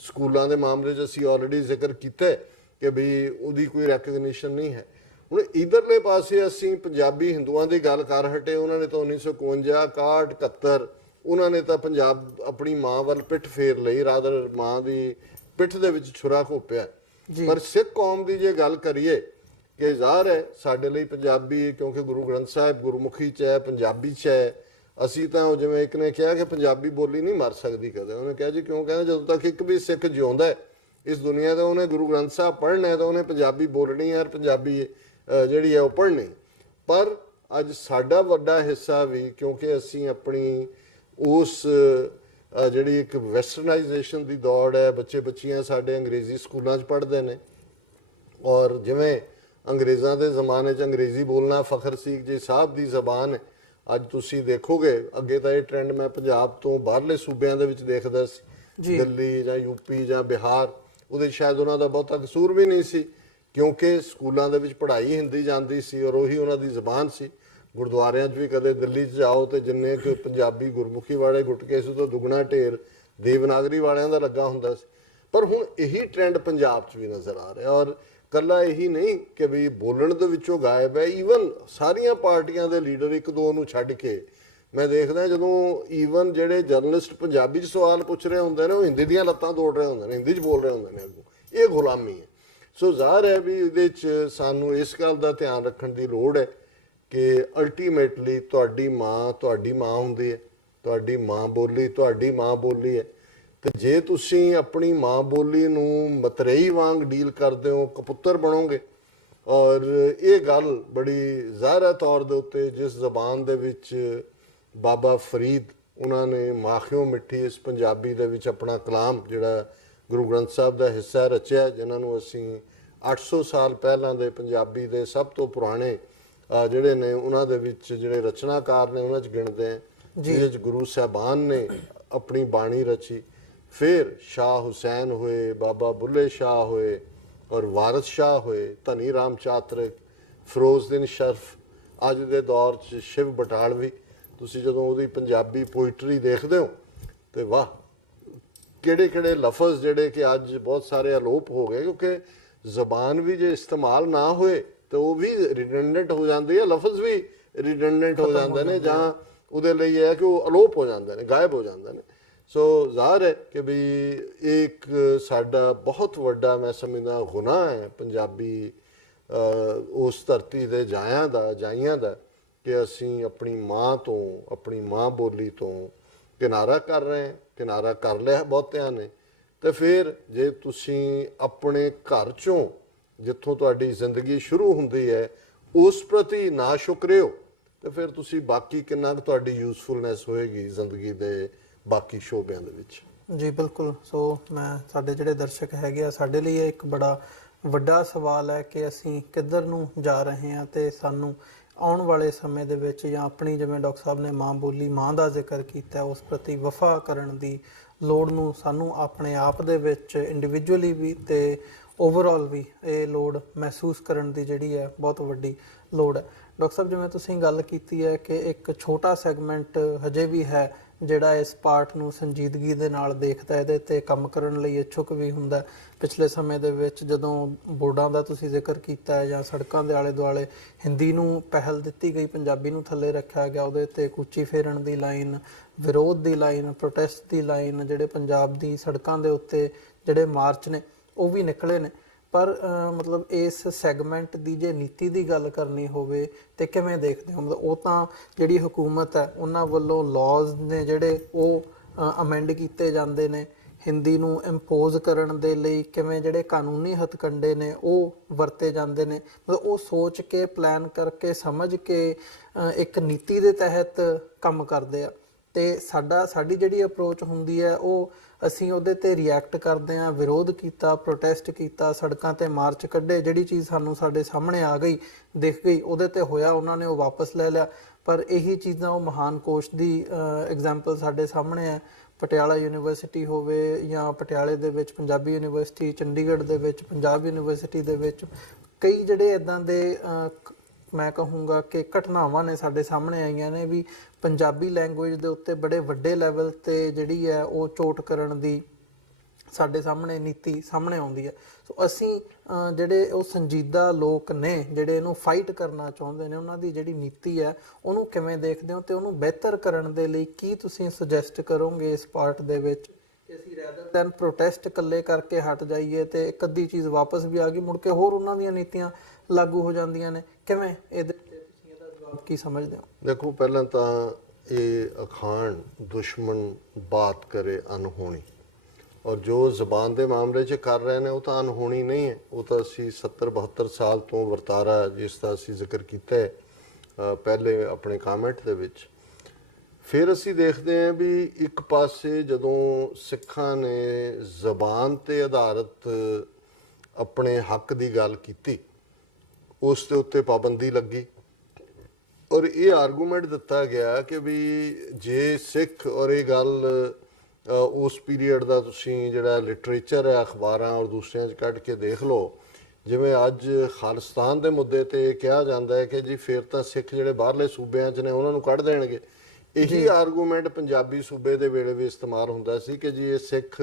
ਸਕੂਲਾਂ ਦੇ ਮਾਮਲੇ 'ਚ ਅਸੀਂ ਆਲਰੇਡੀ ਜ਼ਿਕਰ ਕੀਤਾ ਕਿ ਵੀ ਉਹਦੀ ਕੋਈ ਰੈਕਗਨੀਸ਼ਨ ਨਹੀਂ ਹੈ। ਹੁਣ ਇਧਰਲੇ ਪਾਸੇ ਅਸੀਂ ਪੰਜਾਬੀ ਹਿੰਦੂਆਂ ਦੀ ਗੱਲ ਕਰ ਹਟੇ, ਉਹਨਾਂ ਨੇ ਤਾਂ 1951 61 71 ਉਹਨਾਂ ਨੇ ਤਾਂ ਪੰਜਾਬ ਆਪਣੀ ਮਾਂ ਵੱਲ ਪਿੱਠ ਫੇਰ ਲਈ, ਰਾਦਰ ਮਾਂ ਦੀ ਪਿੱਠ ਦੇ ਵਿੱਚ ਛੁਰਾ ਘੋਪਿਆ। ਪਰ ਸਿੱਖ ਕੌਮ ਦੀ ਜੇ ਗੱਲ ਕਰੀਏ ਕਿ ਜ਼ਾਹਰ ਹੈ ਸਾਡੇ ਲਈ ਪੰਜਾਬੀ, ਕਿਉਂਕਿ ਗੁਰੂ ਗ੍ਰੰਥ ਸਾਹਿਬ ਗੁਰਮੁਖੀ 'ਚ ਹੈ, ਪੰਜਾਬੀ 'ਚ ਹੈ। ਅਸੀਂ ਤਾਂ ਜਿਵੇਂ ਇੱਕ ਨੇ ਕਿਹਾ ਕਿ ਪੰਜਾਬੀ ਬੋਲੀ ਨਹੀਂ ਮਰ ਸਕਦੀ ਕਦੇ, ਉਹਨੇ ਕਿਹਾ ਜੀ ਕਿਉਂ? ਕਹਿੰਦਾ ਜਦੋਂ ਤੱਕ ਇੱਕ ਵੀ ਸਿੱਖ ਜਿਉਂਦਾ ਹੈ ਇਸ ਦੁਨੀਆ ਦਾ ਉਹਨੇ ਗੁਰੂ ਗ੍ਰੰਥ ਸਾਹਿਬ ਪੜ੍ਹਨਾ ਹੈ ਤਾਂ ਉਹਨੇ ਪੰਜਾਬੀ ਬੋਲਣੀ ਹੈ, ਪੰਜਾਬੀ ਜਿਹੜੀ ਹੈ ਉਹ ਪੜ੍ਹਨੀ। ਪਰ ਅੱਜ ਸਾਡਾ ਵੱਡਾ ਹਿੱਸਾ ਵੀ ਕਿਉਂਕਿ ਅਸੀਂ ਆਪਣੀ ਉਸ ਜਿਹੜੀ ਇੱਕ ਵੈਸਟਰਨਾਈਜੇਸ਼ਨ ਦੀ ਦੌੜ ਹੈ, ਬੱਚੇ ਬੱਚੀਆਂ ਸਾਡੇ ਅੰਗਰੇਜ਼ੀ ਸਕੂਲਾਂ 'ਚ ਪੜ੍ਹਦੇ ਨੇ ਔਰ ਜਿਵੇਂ ਅੰਗਰੇਜ਼ਾਂ ਦੇ ਜ਼ਮਾਨੇ 'ਚ ਅੰਗਰੇਜ਼ੀ ਬੋਲਣਾ ਫਖਰ ਸੀ ਜੀ ਸਾਹਿਬ ਦੀ ਜ਼ਬਾਨ ਹੈ। ਅੱਜ ਤੁਸੀਂ ਦੇਖੋਗੇ ਅੱਗੇ ਤਾਂ ਇਹ ਟ੍ਰੈਂਡ ਮੈਂ ਪੰਜਾਬ ਤੋਂ ਬਾਹਰਲੇ ਸੂਬਿਆਂ ਦੇ ਵਿੱਚ ਦੇਖਦਾ ਸੀ, ਦਿੱਲੀ ਜਾਂ ਯੂਪੀ ਜਾਂ ਬਿਹਾਰ, ਉਹਦੇ ਸ਼ਾਇਦ ਉਹਨਾਂ ਦਾ ਬਹੁਤਾ ਕਸੂਰ ਵੀ ਨਹੀਂ ਸੀ ਕਿਉਂਕਿ ਸਕੂਲਾਂ ਦੇ ਵਿੱਚ ਪੜ੍ਹਾਈ ਹਿੰਦੀ ਜਾਂਦੀ ਸੀ ਔਰ ਉਹੀ ਉਹਨਾਂ ਦੀ ਜ਼ਬਾਨ ਸੀ। ਗੁਰਦੁਆਰਿਆਂ 'ਚ ਵੀ ਕਦੇ ਦਿੱਲੀ 'ਚ ਜਾਓ ਤੇ ਜਿੰਨੇ ਕਿ ਪੰਜਾਬੀ ਗੁਰਮੁਖੀ ਵਾਲੇ ਗੁਟਕੇ ਸੀ ਤੋਂ ਦੁੱਗਣਾ ਢੇਰ ਦੇਵਨਾਗਰੀ ਵਾਲਿਆਂ ਦਾ ਲੱਗਾ ਹੁੰਦਾ ਸੀ। ਪਰ ਹੁਣ ਇਹੀ ਟ੍ਰੈਂਡ ਪੰਜਾਬ 'ਚ ਵੀ ਨਜ਼ਰ ਆ ਰਿਹਾ ਔਰ ਕੱਲਾ ਇਹੀ ਨਹੀਂ ਕਿ ਵੀ ਬੋਲਣ ਦੇ ਵਿੱਚੋਂ ਗਾਇਬ ਹੈ, ਈਵਨ ਸਾਰੀਆਂ ਪਾਰਟੀਆਂ ਦੇ ਲੀਡਰ ਇੱਕ ਦੋ ਨੂੰ ਛੱਡ ਕੇ ਮੈਂ ਦੇਖਦਾ ਜਦੋਂ ਈਵਨ ਜਿਹੜੇ ਜਰਨਲਿਸਟ ਪੰਜਾਬੀ 'ਚ ਸਵਾਲ ਪੁੱਛ ਰਹੇ ਹੁੰਦੇ ਨੇ ਉਹ ਹਿੰਦੀ ਦੀਆਂ ਲੱਤਾਂ ਤੋੜ ਰਹੇ ਹੁੰਦੇ ਨੇ, ਹਿੰਦੀ 'ਚ ਬੋਲ ਰਹੇ ਹੁੰਦੇ ਨੇ ਅੱਗੋਂ। ਇਹ ਗੁਲਾਮੀ ਹੈ। ਸੋ ਜ਼ਾਹਰ ਹੈ ਵੀ ਇਹਦੇ 'ਚ ਸਾਨੂੰ ਇਸ ਗੱਲ ਦਾ ਧਿਆਨ ਰੱਖਣ ਦੀ ਲੋੜ ਹੈ ਕਿ ਅਲਟੀਮੇਟਲੀ ਤੁਹਾਡੀ ਮਾਂ ਹੁੰਦੀ ਹੈ, ਤੁਹਾਡੀ ਮਾਂ ਬੋਲੀ ਤੁਹਾਡੀ ਮਾਂ ਬੋਲੀ ਹੈ ਤੇ ਜੇ ਤੁਸੀਂ ਆਪਣੀ ਮਾਂ ਬੋਲੀ ਨੂੰ ਮਤਰੇਈ ਵਾਂਗ ਡੀਲ ਕਰਦੇ ਹੋ ਕਪੁੱਤਰ ਬਣੋਗੇ। ਔਰ ਇਹ ਗੱਲ ਬੜੀ ਜ਼ਾਹਰਾ ਤੌਰ ਦੇ ਉੱਤੇ ਜਿਸ ਜ਼ਬਾਨ ਦੇ ਵਿੱਚ ਬਾਬਾ ਫਰੀਦ ਉਹਨਾਂ ਨੇ ਮਾਖਿਓ ਮਿੱਠੀ ਇਸ ਪੰਜਾਬੀ ਦੇ ਵਿੱਚ ਆਪਣਾ ਕਲਾਮ ਜਿਹੜਾ ਗੁਰੂ ਗ੍ਰੰਥ ਸਾਹਿਬ ਦਾ ਹਿੱਸਾ ਰਚਿਆ, ਜਿਨ੍ਹਾਂ ਨੂੰ ਅਸੀਂ 800 ਸਾਲ ਪਹਿਲਾਂ ਦੇ ਪੰਜਾਬੀ ਦੇ ਸਭ ਤੋਂ ਪੁਰਾਣੇ ਜਿਹੜੇ ਨੇ ਉਹਨਾਂ ਦੇ ਵਿੱਚ ਜਿਹੜੇ ਰਚਨਾਕਾਰ ਨੇ ਉਹਨਾਂ 'ਚ ਗਿਣਦੇ ਆ, ਜਿਹਦੇ 'ਚ ਗੁਰੂ ਸਾਹਿਬਾਨ ਨੇ ਆਪਣੀ ਬਾਣੀ ਰਚੀ। ਫਿਰ ਸ਼ਾਹ ਹੁਸੈਨ ਹੋਏ, ਬਾਬਾ ਬੁੱਲੇ ਸ਼ਾਹ ਹੋਏ ਔਰ ਵਾਰਿਸ ਸ਼ਾਹ ਹੋਏ, ਧਨੀ ਰਾਮ ਚਾਤਰਿਕ, ਫਿਰੋਜ਼ਦੀਨ ਸ਼ਰਫ, ਅੱਜ ਦੇ ਦੌਰ 'ਚ ਸ਼ਿਵ ਬਟਾਲਵੀ। ਤੁਸੀਂ ਜਦੋਂ ਉਹਦੀ ਪੰਜਾਬੀ ਪੋਇਟਰੀ ਦੇਖਦੇ ਹੋ ਤੇ ਵਾਹ ਕਿਹੜੇ ਕਿਹੜੇ ਲਫ਼ਜ਼ ਜਿਹੜੇ ਕਿ ਅੱਜ ਬਹੁਤ ਸਾਰੇ ਅਲੋਪ ਹੋ ਗਏ ਕਿਉਂਕਿ ਜ਼ਬਾਨ ਵੀ ਜੇ ਇਸਤੇਮਾਲ ਨਾ ਹੋਏ ਤਾਂ ਉਹ ਵੀ ਰਿਡੰਡੈਂਟ ਹੋ ਜਾਂਦੀ ਹੈ, ਲਫ਼ਜ਼ ਵੀ ਰਿਡੰਡੈਂਟ ਹੋ ਜਾਂਦੇ ਨੇ ਜਾਂ ਉਹਦੇ ਲਈ ਇਹ ਹੈ ਕਿ ਉਹ ਅਲੋਪ ਹੋ ਜਾਂਦੇ ਨੇ, ਗਾਇਬ ਹੋ ਜਾਂਦੇ ਨੇ। ਸੋ ਜ਼ਾਹਰ ਹੈ ਕਿ ਵੀ ਇੱਕ ਸਾਡਾ ਬਹੁਤ ਵੱਡਾ ਮੈਂ ਸਮਝਦਾ ਗੁਨਾਹ ਹੈ ਪੰਜਾਬੀ ਉਸ ਧਰਤੀ ਦੇ ਜਾਈਆਂ ਦਾ ਕਿ ਅਸੀਂ ਆਪਣੀ ਮਾਂ ਤੋਂ ਆਪਣੀ ਮਾਂ ਬੋਲੀ ਤੋਂ ਕਿਨਾਰਾ ਕਰ ਰਹੇ ਹਾਂ। ਕਿਨਾਰਾ ਕਰ ਲਿਆ ਬਹੁਤਿਆਂ ਨੇ ਤੇ ਫਿਰ ਜੇ ਤੁਸੀਂ ਆਪਣੇ ਘਰ ਚੋਂ ਜਿੱਥੋਂ ਤੁਹਾਡੀ ਜ਼ਿੰਦਗੀ ਸ਼ੁਰੂ ਹੁੰਦੀ ਹੈ ਉਸ ਪ੍ਰਤੀ ਨਾ ਸ਼ੁਕਰੇ ਹੋ ਤੇ ਫਿਰ ਤੁਸੀਂ ਬਾਕੀ ਕਿੰਨਾ ਕੁ ਤੁਹਾਡੀ ਯੂਜ਼ਫੁਲਨੈਸ ਹੋਏਗੀ ਜ਼ਿੰਦਗੀ ਦੇ ਬਾਕੀ ਸ਼ੋਬਿਆਂ ਦੇ ਵਿੱਚ। ਜੀ ਬਿਲਕੁਲ। ਸੋ ਮੈਂ ਸਾਡੇ ਜਿਹੜੇ ਦਰਸ਼ਕ ਹੈਗੇ ਆ ਸਾਡੇ ਲਈ ਇਹ ਇੱਕ ਬੜਾ ਵੱਡਾ ਸਵਾਲ ਹੈ ਕਿ ਅਸੀਂ ਕਿੱਧਰ ਨੂੰ ਜਾ ਰਹੇ ਹਾਂ ਤੇ ਸਾਨੂੰ ਆਉਣ ਵਾਲੇ ਸਮੇਂ ਦੇ ਵਿੱਚ ਜਾਂ ਆਪਣੀ ਜਿਵੇਂ ਡਾਕਟਰ ਸਾਹਿਬ ਨੇ ਮਾਂ ਬੋਲੀ ਮਾਂ ਦਾ ਜ਼ਿਕਰ ਕੀਤਾ ਉਸ ਪ੍ਰਤੀ ਵਫਾ ਕਰਨ ਦੀ ਲੋੜ ਨੂੰ ਸਾਨੂੰ ਆਪਣੇ ਆਪ ਦੇ ਵਿੱਚ ਇੰਡੀਵਿਜੂਅਲੀ ਵੀ ਤੇ ਓਵਰਆਲ ਵੀ ਇਹ ਲੋੜ ਮਹਿਸੂਸ ਕਰਨ ਦੀ ਜਿਹੜੀ ਹੈ ਬਹੁਤ ਵੱਡੀ ਲੋੜ ਹੈ। ਡਾਕਟਰ ਸਾਹਿਬ ਜਿਵੇਂ ਤੁਸੀਂ ਗੱਲ ਕੀਤੀ ਹੈ ਕਿ ਇੱਕ ਛੋਟਾ ਸੈਗਮੈਂਟ ਹਜੇ ਵੀ ਹੈ ਜਿਹੜਾ ਇਸ ਪਾਰਟ ਨੂੰ ਸੰਜੀਦਗੀ ਦੇ ਨਾਲ ਦੇਖਦਾ, ਇਹਦੇ ਤੇ ਕੰਮ ਕਰਨ ਲਈ ਇੱਛੁਕ ਵੀ ਹੁੰਦਾ। ਪਿਛਲੇ ਸਮੇਂ ਦੇ ਵਿੱਚ ਜਦੋਂ ਬੋਰਡਾਂ ਦਾ ਤੁਸੀਂ ਜ਼ਿਕਰ ਕੀਤਾ ਹੈ ਜਾਂ ਸੜਕਾਂ ਦੇ ਆਲੇ ਦੁਆਲੇ ਹਿੰਦੀ ਨੂੰ ਪਹਿਲ ਦਿੱਤੀ ਗਈ, ਪੰਜਾਬੀ ਨੂੰ ਥੱਲੇ ਰੱਖਿਆ ਗਿਆ, ਉਹਦੇ ਤੇ ਕੂਚੀ ਫੇਰਨ ਦੀ ਲਾਈਨ, ਵਿਰੋਧ ਦੀ ਲਾਈਨ, ਪ੍ਰੋਟੈਸਟ ਦੀ ਲਾਈਨ, ਜਿਹੜੇ ਪੰਜਾਬ ਦੀ ਸੜਕਾਂ ਦੇ ਉੱਤੇ ਜਿਹੜੇ ਮਾਰਚ ਨੇ ਉਹ ਵੀ ਨਿਕਲੇ ਨੇ। ਪਰ ਮਤਲਬ ਇਸ ਸੈਗਮੈਂਟ ਦੀ ਜੇ ਨੀਤੀ ਦੀ ਗੱਲ ਕਰਨੀ ਹੋਵੇ ਤੇ ਕਿਵੇਂ ਦੇਖਦੇ ਹੋ? ਮਤਲਬ ਉਹ ਤਾਂ ਜਿਹੜੀ ਹਕੂਮਤ ਹੈ ਉਹਨਾਂ ਵੱਲੋਂ ਲਾਜ਼ ਨੇ ਜਿਹੜੇ ਉਹ ਅਮੈਂਡ ਕੀਤੇ ਜਾਂਦੇ ਨੇ, ਹਿੰਦੀ ਨੂੰ ਇੰਪੋਜ਼ ਕਰਨ ਦੇ ਲਈ ਕਿਵੇਂ ਜਿਹੜੇ ਕਾਨੂੰਨੀ ਹਥਕੰਡੇ ਨੇ ਉਹ ਵਰਤੇ ਜਾਂਦੇ ਨੇ, ਮਤਲਬ ਉਹ ਸੋਚ ਕੇ ਪਲਾਨ ਕਰਕੇ ਸਮਝ ਕੇ ਇੱਕ ਨੀਤੀ ਦੇ ਤਹਿਤ ਕੰਮ ਕਰਦੇ ਆ। ਤੇ ਸਾਡੀ ਜਿਹੜੀ ਅਪਰੋਚ ਹੁੰਦੀ ਹੈ ਉਹ ਅਸੀਂ ਉਹਦੇ ਤੇ ਰਿਐਕਟ ਕਰਦੇ ਹਾਂ, ਵਿਰੋਧ ਕੀਤਾ, ਪ੍ਰੋਟੈਸਟ ਕੀਤਾ, ਸੜਕਾਂ ਤੇ ਮਾਰਚ ਕੱਢੇ, ਜਿਹੜੀ ਚੀਜ਼ ਸਾਨੂੰ ਸਾਡੇ ਸਾਹਮਣੇ ਆ ਗਈ, ਦਿਖ ਗਈ, ਉਹਦੇ ਤੇ ਹੋਇਆ, ਉਹਨਾਂ ਨੇ ਉਹ ਵਾਪਸ ਲੈ ਲਿਆ। ਪਰ ਇਹੀ ਚੀਜ਼ਾਂ ਉਹ ਮਹਾਨ ਕੋਸ਼ ਦੀ ਐਗਜ਼ਾਮਪਲ ਸਾਡੇ ਸਾਹਮਣੇ ਹੈ, ਪਟਿਆਲਾ ਯੂਨੀਵਰਸਿਟੀ ਹੋਵੇ ਜਾਂ ਪਟਿਆਲੇ ਦੇ ਵਿੱਚ ਪੰਜਾਬੀ ਯੂਨੀਵਰਸਿਟੀ, ਚੰਡੀਗੜ੍ਹ ਦੇ ਵਿੱਚ ਪੰਜਾਬ ਯੂਨੀਵਰਸਿਟੀ ਦੇ ਵਿੱਚ ਕਈ ਜਿਹੜੇ ਇੱਦਾਂ ਦੇ ਮੈਂ ਕਹੂੰਗਾ ਕਿ ਘਟਨਾਵਾਂ ਨੇ ਸਾਡੇ ਸਾਹਮਣੇ ਆਈਆਂ ਨੇ ਵੀ ਪੰਜਾਬੀ ਲੈਂਗੁਏਜ ਦੇ ਉੱਤੇ ਬੜੇ ਵੱਡੇ ਲੈਵਲ ਤੇ ਜਿਹੜੀ ਹੈ ਉਹ ਚੋਟ ਕਰਨ ਦੀ ਸਾਡੇ ਸਾਹਮਣੇ ਨੀਤੀ ਸਾਹਮਣੇ ਆਉਂਦੀ ਹੈ। ਸੋ ਅਸੀਂ ਜਿਹੜੇ ਉਹ ਸੰਜੀਦਾ ਲੋਕ ਨੇ ਜਿਹੜੇ ਇਹਨੂੰ ਫਾਈਟ ਕਰਨਾ ਚਾਹੁੰਦੇ ਨੇ, ਉਹਨਾਂ ਦੀ ਜਿਹੜੀ ਨੀਤੀ ਹੈ ਉਹਨੂੰ ਕਿਵੇਂ ਦੇਖਦੇ ਹੋ ਤੇ ਉਹਨੂੰ ਬਿਹਤਰ ਕਰਨ ਦੇ ਲਈ ਕੀ ਤੁਸੀਂ ਸੁਜੈਸਟ ਕਰੋਗੇ ਇਸ ਪਾਰਟ ਦੇ ਵਿੱਚ ਕਿ ਅਸੀਂ ਰੈਦਰ ਦੈਨ ਪ੍ਰੋਟੈਸਟ ਇਕੱਲੇ ਕਰਕੇ ਹਟ ਜਾਈਏ ਤੇ ਇੱਕ ਅੱਧੀ ਚੀਜ਼ ਵਾਪਸ ਵੀ ਆ ਗਈ, ਮੁੜ ਕੇ ਹੋਰ ਉਹਨਾਂ ਦੀਆਂ ਨੀਤੀਆਂ ਲਾਗੂ ਹੋ ਜਾਂਦੀਆਂ ਨੇ? ਕਿਵੇਂ ਇਹਦੇ ਤੇ ਤੁਸੀਂ ਇਹਦਾ ਜਵਾਬ ਕੀ ਸਮਝਦੇ ਹੋ? ਦੇਖੋ, ਪਹਿਲਾਂ ਤਾਂ ਇਹ ਅਖਾਣ ਦੁਸ਼ਮਣ ਬਾਤ ਕਰੇ ਅਨਹੋਣੀ, ਔਰ ਜੋ ਜ਼ਬਾਨ ਦੇ ਮਾਮਲੇ 'ਚ ਕਰ ਰਹੇ ਨੇ ਉਹ ਤਾਂ ਅਨਹੋਣੀ ਨਹੀਂ ਹੈ, ਉਹ ਤਾਂ ਅਸੀਂ 70-72 ਸਾਲ ਤੋਂ ਵਰਤਾਰਾ ਜਿਸ ਦਾ ਅਸੀਂ ਜ਼ਿਕਰ ਕੀਤਾ ਹੈ ਪਹਿਲੇ ਆਪਣੇ ਕਾਮੈਂਟ ਦੇ ਵਿੱਚ। ਫਿਰ ਅਸੀਂ ਦੇਖਦੇ ਹਾਂ ਵੀ ਇੱਕ ਪਾਸੇ ਜਦੋਂ ਸਿੱਖਾਂ ਨੇ ਜ਼ਬਾਨ ਤੇ ਆਧਾਰਿਤ ਆਪਣੇ ਹੱਕ ਦੀ ਗੱਲ ਕੀਤੀ, ਉਸ ਦੇ ਉੱਤੇ ਪਾਬੰਦੀ ਲੱਗੀ ਔਰ ਇਹ ਆਰਗੂਮੈਂਟ ਦਿੱਤਾ ਗਿਆ ਕਿ ਵੀ ਜੇ ਸਿੱਖ, ਔਰ ਇਹ ਗੱਲ ਉਸ ਪੀਰੀਅਡ ਦਾ ਤੁਸੀਂ ਜਿਹੜਾ ਲਿਟਰੇਚਰ ਹੈ ਅਖਬਾਰਾਂ ਔਰ ਦੂਸਰਿਆਂ 'ਚ ਕੱਢ ਕੇ ਦੇਖ ਲਓ, ਜਿਵੇਂ ਅੱਜ ਖਾਲਿਸਤਾਨ ਦੇ ਮੁੱਦੇ ਤੇ ਕਿਹਾ ਜਾਂਦਾ ਹੈ ਕਿ ਜੀ ਫਿਰ ਤਾਂ ਸਿੱਖ ਜਿਹੜੇ ਬਾਹਰਲੇ ਸੂਬਿਆਂ 'ਚ ਨੇ ਉਹਨਾਂ ਨੂੰ ਕੱਢ ਦੇਣਗੇ। ਇਹੀ ਆਰਗੂਮੈਂਟ ਪੰਜਾਬੀ ਸੂਬੇ ਦੇ ਵੇਲੇ ਵੀ ਇਸਤੇਮਾਲ ਹੁੰਦਾ ਸੀ ਕਿ ਜੀ ਇਹ ਸਿੱਖ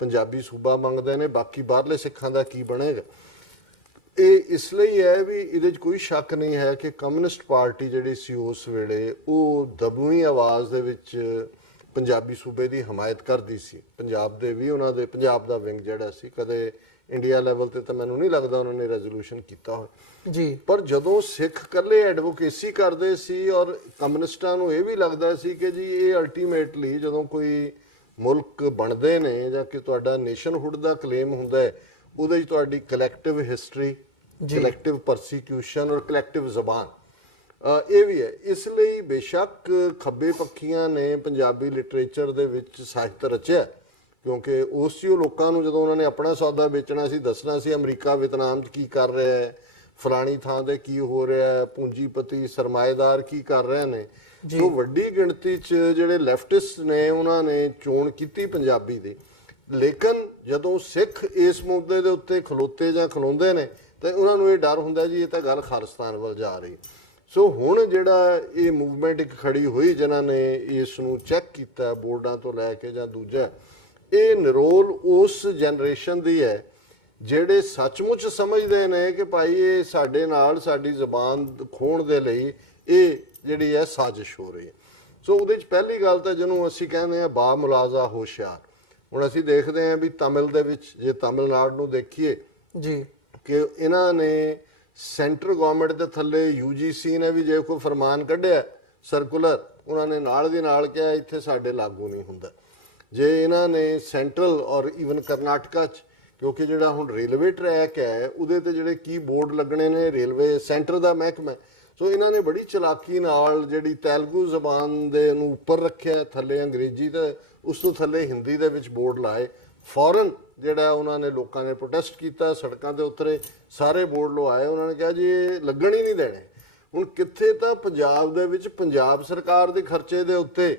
ਪੰਜਾਬੀ ਸੂਬਾ ਮੰਗਦੇ ਨੇ, ਬਾਕੀ ਬਾਹਰਲੇ ਸਿੱਖਾਂ ਦਾ ਕੀ ਬਣੇਗਾ। ਇਹ ਇਸ ਲਈ ਹੈ ਵੀ ਇਹਦੇ 'ਚ ਕੋਈ ਸ਼ੱਕ ਨਹੀਂ ਹੈ ਕਿ ਕਮਿਊਨਿਸਟ ਪਾਰਟੀ ਜਿਹੜੀ ਸੀ ਉਸ ਵੇਲੇ ਉਹ ਦਬਵੀਂ ਆਵਾਜ਼ ਦੇ ਵਿੱਚ ਪੰਜਾਬੀ ਸੂਬੇ ਦੀ ਹਮਾਇਤ ਕਰਦੀ ਸੀ। ਪੰਜਾਬ ਦੇ ਵੀ ਉਹਨਾਂ ਦੇ ਪੰਜਾਬ ਦਾ ਵਿੰਗ ਜਿਹੜਾ ਸੀ, ਕਦੇ ਇੰਡੀਆ ਲੈਵਲ ਤੇ ਤਾਂ ਮੈਨੂੰ ਨਹੀਂ ਲੱਗਦਾ ਉਹਨਾਂ ਨੇ ਰੈਜ਼ੋਲੂਸ਼ਨ ਕੀਤਾ ਹੋਇਆ ਜੀ, ਪਰ ਜਦੋਂ ਸਿੱਖ ਇਕੱਲੇ ਐਡਵੋਕੇਸੀ ਕਰਦੇ ਸੀ ਔਰ ਕਮਿਊਨਿਸਟਾਂ ਨੂੰ ਇਹ ਵੀ ਲੱਗਦਾ ਸੀ ਕਿ ਜੀ ਇਹ ਅਲਟੀਮੇਟਲੀ ਜਦੋਂ ਕੋਈ ਮੁਲਕ ਬਣਦੇ ਨੇ ਜਾਂ ਕਿ ਤੁਹਾਡਾ ਨੇਸ਼ਨਹੁੱਡ ਦਾ ਕਲੇਮ ਹੁੰਦਾ ਹੈ, ਉਹਦੇ 'ਚ ਤੁਹਾਡੀ ਕਲੈਕਟਿਵ ਹਿਸਟਰੀ, ਕਲੈਕਟਿਵ ਪਰਸੀਕਿਊਸ਼ਨ ਔਰ ਕਲੈਕਟਿਵ ਜ਼ਬਾਨ ਇਹ ਵੀ ਹੈ। ਇਸ ਲਈ ਬੇਸ਼ੱਕ ਖੱਬੇ ਪੱਖੀਆਂ ਨੇ ਪੰਜਾਬੀ ਲਿਟਰੇਚਰ ਦੇ ਵਿੱਚ ਸਾਹਿਤ ਰਚਿਆ, ਕਿਉਂਕਿ ਉਸ ਹੀ ਉਹ ਲੋਕਾਂ ਨੂੰ ਜਦੋਂ ਉਹਨਾਂ ਨੇ ਆਪਣਾ ਸੌਦਾ ਵੇਚਣਾ ਸੀ, ਦੱਸਣਾ ਸੀ ਅਮਰੀਕਾ ਵਿਤਨਾਮ 'ਚ ਕੀ ਕਰ ਰਿਹਾ ਹੈ, ਫਲਾਣੀ ਥਾਂ ਤੇ ਕੀ ਹੋ ਰਿਹਾ ਹੈ, ਪੂੰਜੀਪਤੀ ਸਰਮਾਏਦਾਰ ਕੀ ਕਰ ਰਹੇ ਨੇ। ਸੋ ਵੱਡੀ ਗਿਣਤੀ 'ਚ ਜਿਹੜੇ ਲੈਫਟਿਸਟ ਨੇ ਉਹਨਾਂ ਨੇ ਚੋਣ ਕੀਤੀ ਪੰਜਾਬੀ ਦੀ, ਲੇਕਿਨ ਜਦੋਂ ਸਿੱਖ ਇਸ ਮੁੱਦੇ ਦੇ ਉੱਤੇ ਖਲੋਤੇ ਜਾਂ ਖਲੋਂਦੇ ਨੇ ਤਾਂ ਉਹਨਾਂ ਨੂੰ ਇਹ ਡਰ ਹੁੰਦਾ ਜੀ ਇਹ ਤਾਂ ਗੱਲ ਖਾਲਿਸਤਾਨ ਵੱਲ ਜਾ ਰਹੀ। ਸੋ ਹੁਣ ਜਿਹੜਾ ਇਹ ਮੂਵਮੈਂਟ ਇੱਕ ਖੜੀ ਹੋਈ ਜਿਨ੍ਹਾਂ ਨੇ ਇਸ ਨੂੰ ਚੈੱਕ ਕੀਤਾ ਬੋਰਡਾਂ ਤੋਂ ਲੈ ਕੇ ਜਾਂ ਦੂਜਾ, ਇਹ ਨਿਰੋਲ ਉਸ ਜਨਰੇਸ਼ਨ ਦੀ ਹੈ ਜਿਹੜੇ ਸੱਚਮੁੱਚ ਸਮਝਦੇ ਨੇ ਕਿ ਭਾਈ ਇਹ ਸਾਡੇ ਨਾਲ ਸਾਡੀ ਜ਼ਬਾਨ ਖੋਹਣ ਦੇ ਲਈ ਇਹ ਜਿਹੜੀ ਹੈ ਸਾਜ਼ਿਸ਼ ਹੋ ਰਹੀ ਹੈ। ਸੋ ਉਹਦੇ 'ਚ ਪਹਿਲੀ ਗੱਲ ਤਾਂ ਜਿਹਨੂੰ ਅਸੀਂ ਕਹਿੰਦੇ ਹਾਂ ਬਾ ਮੁਲਾਜ਼ਾ ਹੋਸ਼ਿਆਰ। ਹੁਣ ਅਸੀਂ ਦੇਖਦੇ ਹਾਂ ਵੀ ਤਮਿਲ ਦੇ ਵਿੱਚ, ਜੇ ਤਮਿਲਨਾਡੂ ਨੂੰ ਦੇਖੀਏ ਜੀ, ਕਿ ਇਹਨਾਂ ਨੇ ਸੈਂਟਰ ਗਵਰਨਮੈਂਟ ਦੇ ਥੱਲੇ UGC ਨੇ ਵੀ ਜੇ ਕੋਈ ਫਰਮਾਨ ਕੱਢਿਆ ਸਰਕੂਲਰ, ਉਹਨਾਂ ਨੇ ਨਾਲ ਦੀ ਨਾਲ ਕਿਹਾ ਇੱਥੇ ਸਾਡੇ ਲਾਗੂ ਨਹੀਂ ਹੁੰਦਾ। ਜੇ ਇਹਨਾਂ ਨੇ ਸੈਂਟਰਲ ਔਰ ਈਵਨ ਕਰਨਾਟਕਾ 'ਚ, ਕਿਉਂਕਿ ਜਿਹੜਾ ਹੁਣ ਰੇਲਵੇ ਟਰੈਕ ਹੈ ਉਹਦੇ ਤੇ ਜਿਹੜੇ ਕੀ ਬੋਰਡ ਲੱਗਣੇ ਨੇ, ਰੇਲਵੇ ਸੈਂਟਰ ਦਾ ਮਹਿਕਮਾ, ਸੋ ਇਹਨਾਂ ਨੇ ਬੜੀ ਚਲਾਕੀ ਨਾਲ ਜਿਹੜੀ ਤੇਲਗੂ ਜ਼ਬਾਨ ਦੇ ਨੂੰ ਉੱਪਰ ਰੱਖਿਆ, ਥੱਲੇ ਅੰਗਰੇਜ਼ੀ ਤੇ ਉਸ ਤੋਂ ਥੱਲੇ ਹਿੰਦੀ ਦੇ ਵਿੱਚ ਬੋਰਡ ਲਾਏ। ਫੌਰਨ ਜਿਹੜਾ ਉਹਨਾਂ ਨੇ ਲੋਕਾਂ ਨੇ ਪ੍ਰੋਟੈਸਟ ਕੀਤਾ, ਸੜਕਾਂ ਤੇ ਉਤਰੇ, ਸਾਰੇ ਬੋਰਡ ਲਵਾਏ, ਉਹਨਾਂ ਨੇ ਕਿਹਾ ਜੀ ਇਹ ਲੱਗਣ ਹੀ ਨਹੀਂ ਦੇਣੇ। ਹੁਣ ਕਿੱਥੇ ਤਾਂ ਪੰਜਾਬ ਦੇ ਵਿੱਚ ਪੰਜਾਬ ਸਰਕਾਰ ਦੇ ਖਰਚੇ ਦੇ ਉੱਤੇ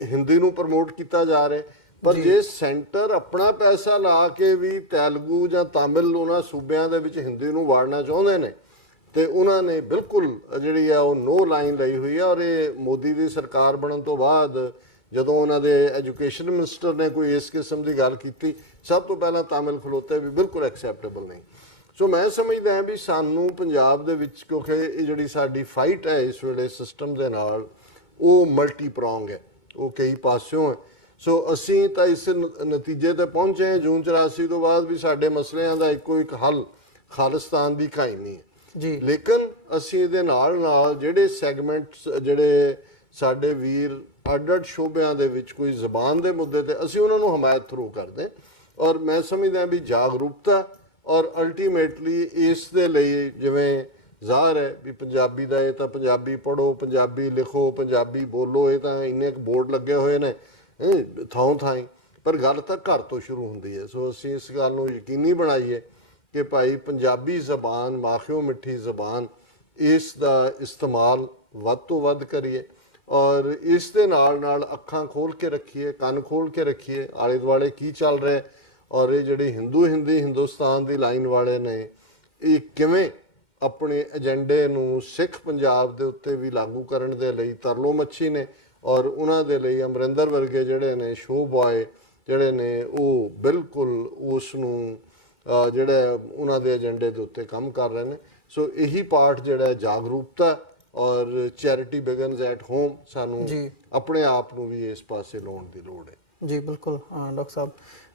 ਹਿੰਦੀ ਨੂੰ ਪ੍ਰਮੋਟ ਕੀਤਾ ਜਾ ਰਿਹਾ, ਪਰ ਜੇ ਸੈਂਟਰ ਆਪਣਾ ਪੈਸਾ ਲਾ ਕੇ ਵੀ ਤੇਲਗੂ ਜਾਂ ਤਾਮਿਲ ਉਹਨਾਂ ਸੂਬਿਆਂ ਦੇ ਵਿੱਚ ਹਿੰਦੀ ਨੂੰ ਵਾੜਨਾ ਚਾਹੁੰਦੇ ਨੇ ਤੇ ਉਹਨਾਂ ਨੇ ਬਿਲਕੁਲ ਜਿਹੜੀ ਆ ਉਹ ਨੋ ਲਾਈਨ ਲਈ ਹੋਈ ਹੈ। ਔਰ ਇਹ ਮੋਦੀ ਦੀ ਸਰਕਾਰ ਬਣਨ ਤੋਂ ਬਾਅਦ ਜਦੋਂ ਉਹਨਾਂ ਦੇ ਐਜੂਕੇਸ਼ਨ ਮਿਨਿਸਟਰ ਨੇ ਕੋਈ ਇਸ ਕਿਸਮ ਦੀ ਗੱਲ ਕੀਤੀ, ਸਭ ਤੋਂ ਪਹਿਲਾਂ ਤਾਮਿਲ ਖਲੋਤੇ ਵੀ ਬਿਲਕੁਲ ਐਕਸੈਪਟੇਬਲ ਨਹੀਂ। ਸੋ ਮੈਂ ਸਮਝਦਾ ਹਾਂ ਵੀ ਸਾਨੂੰ ਪੰਜਾਬ ਦੇ ਵਿੱਚ, ਕਿਉਂਕਿ ਇਹ ਜਿਹੜੀ ਸਾਡੀ ਫਾਈਟ ਹੈ ਇਸ ਵੇਲੇ ਸਿਸਟਮ ਦੇ ਨਾਲ, ਉਹ ਮਲਟੀ ਪ੍ਰੋਂਗ ਹੈ, ਉਹ ਕਈ ਪਾਸਿਓਂ ਹੈ। ਸੋ ਅਸੀਂ ਤਾਂ ਇਸ ਨਤੀਜੇ ਤੇ ਪਹੁੰਚੇ ਹਾਂ ਜੂਨ 84 ਤੋਂ ਬਾਅਦ ਵੀ ਸਾਡੇ ਮਸਲਿਆਂ ਦਾ ਇੱਕੋ ਇੱਕ ਹੱਲ ਖਾਲਿਸਤਾਨ ਦੀ ਕਹਾਣੀ ਹੈ ਜੀ। ਲੇਕਿਨ ਅਸੀਂ ਇਹਦੇ ਨਾਲ ਨਾਲ ਜਿਹੜੇ ਸੈਗਮੈਂਟਸ ਜਿਹੜੇ ਸਾਡੇ ਵੀਰ ਅੱਡ-ਅੱਡ ਸ਼ੋਬਿਆਂ ਦੇ ਵਿੱਚ ਕੋਈ ਜ਼ਬਾਨ ਦੇ ਮੁੱਦੇ ਤੇ ਅਸੀਂ ਉਹਨਾਂ ਨੂੰ ਹਮਾਇਤ ਥਰੂ ਕਰਦੇ ਔਰ ਮੈਂ ਸਮਝਦਾ ਵੀ ਜਾਗਰੂਕਤਾ ਔਰ ਅਲਟੀਮੇਟਲੀ ਇਸ ਦੇ ਲਈ ਜਿਵੇਂ ਜ਼ਾਹਰ ਹੈ ਵੀ ਪੰਜਾਬੀ ਦਾ ਇਹ ਤਾਂ ਪੰਜਾਬੀ ਪੜ੍ਹੋ, ਪੰਜਾਬੀ ਲਿਖੋ, ਪੰਜਾਬੀ ਬੋਲੋ, ਇਹ ਤਾਂ ਇੰਨੇ ਕੁ ਬੋਰਡ ਲੱਗੇ ਹੋਏ ਨੇ ਥਾਂ ਥਾਈਂ, ਪਰ ਗੱਲ ਤਾਂ ਘਰ ਤੋਂ ਸ਼ੁਰੂ ਹੁੰਦੀ ਹੈ। ਸੋ ਅਸੀਂ ਇਸ ਗੱਲ ਨੂੰ ਯਕੀਨੀ ਬਣਾਈਏ ਕਿ ਭਾਈ ਪੰਜਾਬੀ ਜ਼ਬਾਨ ਮਾਖਿਓ ਮਿੱਠੀ ਜ਼ਬਾਨ, ਇਸ ਦਾ ਇਸਤੇਮਾਲ ਵੱਧ ਤੋਂ ਵੱਧ ਕਰੀਏ ਔਰ ਇਸ ਦੇ ਨਾਲ ਨਾਲ ਅੱਖਾਂ ਖੋਲ ਕੇ ਰੱਖੀਏ, ਕੰਨ ਖੋਲ ਕੇ ਰੱਖੀਏ ਆਲੇ ਦੁਆਲੇ ਕੀ ਚੱਲ ਰਿਹਾ ਔਰ ਇਹ ਜਿਹੜੇ ਹਿੰਦੁਸਤਾਨ ਦੀ ਲਾਈਨ ਵਾਲੇ ਨੇ ਇਹ ਕਿਵੇਂ ਆਪਣੇ ਏਜੰਡੇ ਨੂੰ ਸਿੱਖ ਪੰਜਾਬ ਦੇ ਉੱਤੇ ਵੀ ਲਾਗੂ ਕਰਨ ਦੇ ਲਈ ਤਰਲੋ ਮੱਛੀ ਨੇ ਔਰ ਉਹਨਾਂ ਦੇ ਲਈ ਅਮਰਿੰਦਰ ਵਰਗੇ ਜਿਹੜੇ ਨੇ ਸ਼ੋਅ ਬॉय ਜਿਹੜੇ ਨੇ ਉਹ ਬਿਲਕੁਲ ਉਸ ਨੂੰ ਜਿਹੜੇ ਉਹਨਾਂ ਦੇ ਏਜੰਡੇ ਦੇ ਉੱਤੇ ਕੰਮ ਕਰ ਰਹੇ ਨੇ। ਸੋ ਇਹੀ ਪਾਰਟ ਜਿਹੜਾ ਜਾਗਰੂਕਤਾ ਔਰ ਚੈਰਿਟੀ ਬਿਗਨਸ ਐਟ ਹੋਮ, ਸਾਨੂੰ ਆਪਣੇ ਆਪ ਨੂੰ ਵੀ ਇਸ ਪਾਸੇ ਲਾਉਣ ਦੀ ਲੋੜ ਹੈ। ਜੀ ਬਿਲਕੁਲ ਡਾਕਟਰ ਸਾਹਿਬ।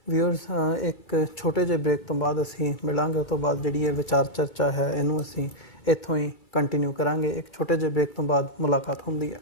ਵਿਊਅਰਸ, ਇੱਕ ਛੋਟੇ ਜਿਹੇ ਬ੍ਰੇਕ ਤੋਂ ਬਾਅਦ ਅਸੀਂ ਮਿਲਾਂਗੇ। ਉਸ ਤੋਂ ਬਾਅਦ ਜਿਹੜੀ ਇਹ ਵਿਚਾਰ ਚਰਚਾ ਹੈ ਇਹਨੂੰ ਅਸੀਂ ਇੱਥੋਂ ਹੀ ਕੰਟੀਨਿਊ ਕਰਾਂਗੇ। ਇੱਕ ਛੋਟੇ ਜਿਹੇ ਬ੍ਰੇਕ ਤੋਂ ਬਾਅਦ ਮੁਲਾਕਾਤ ਹੁੰਦੀ ਹੈ।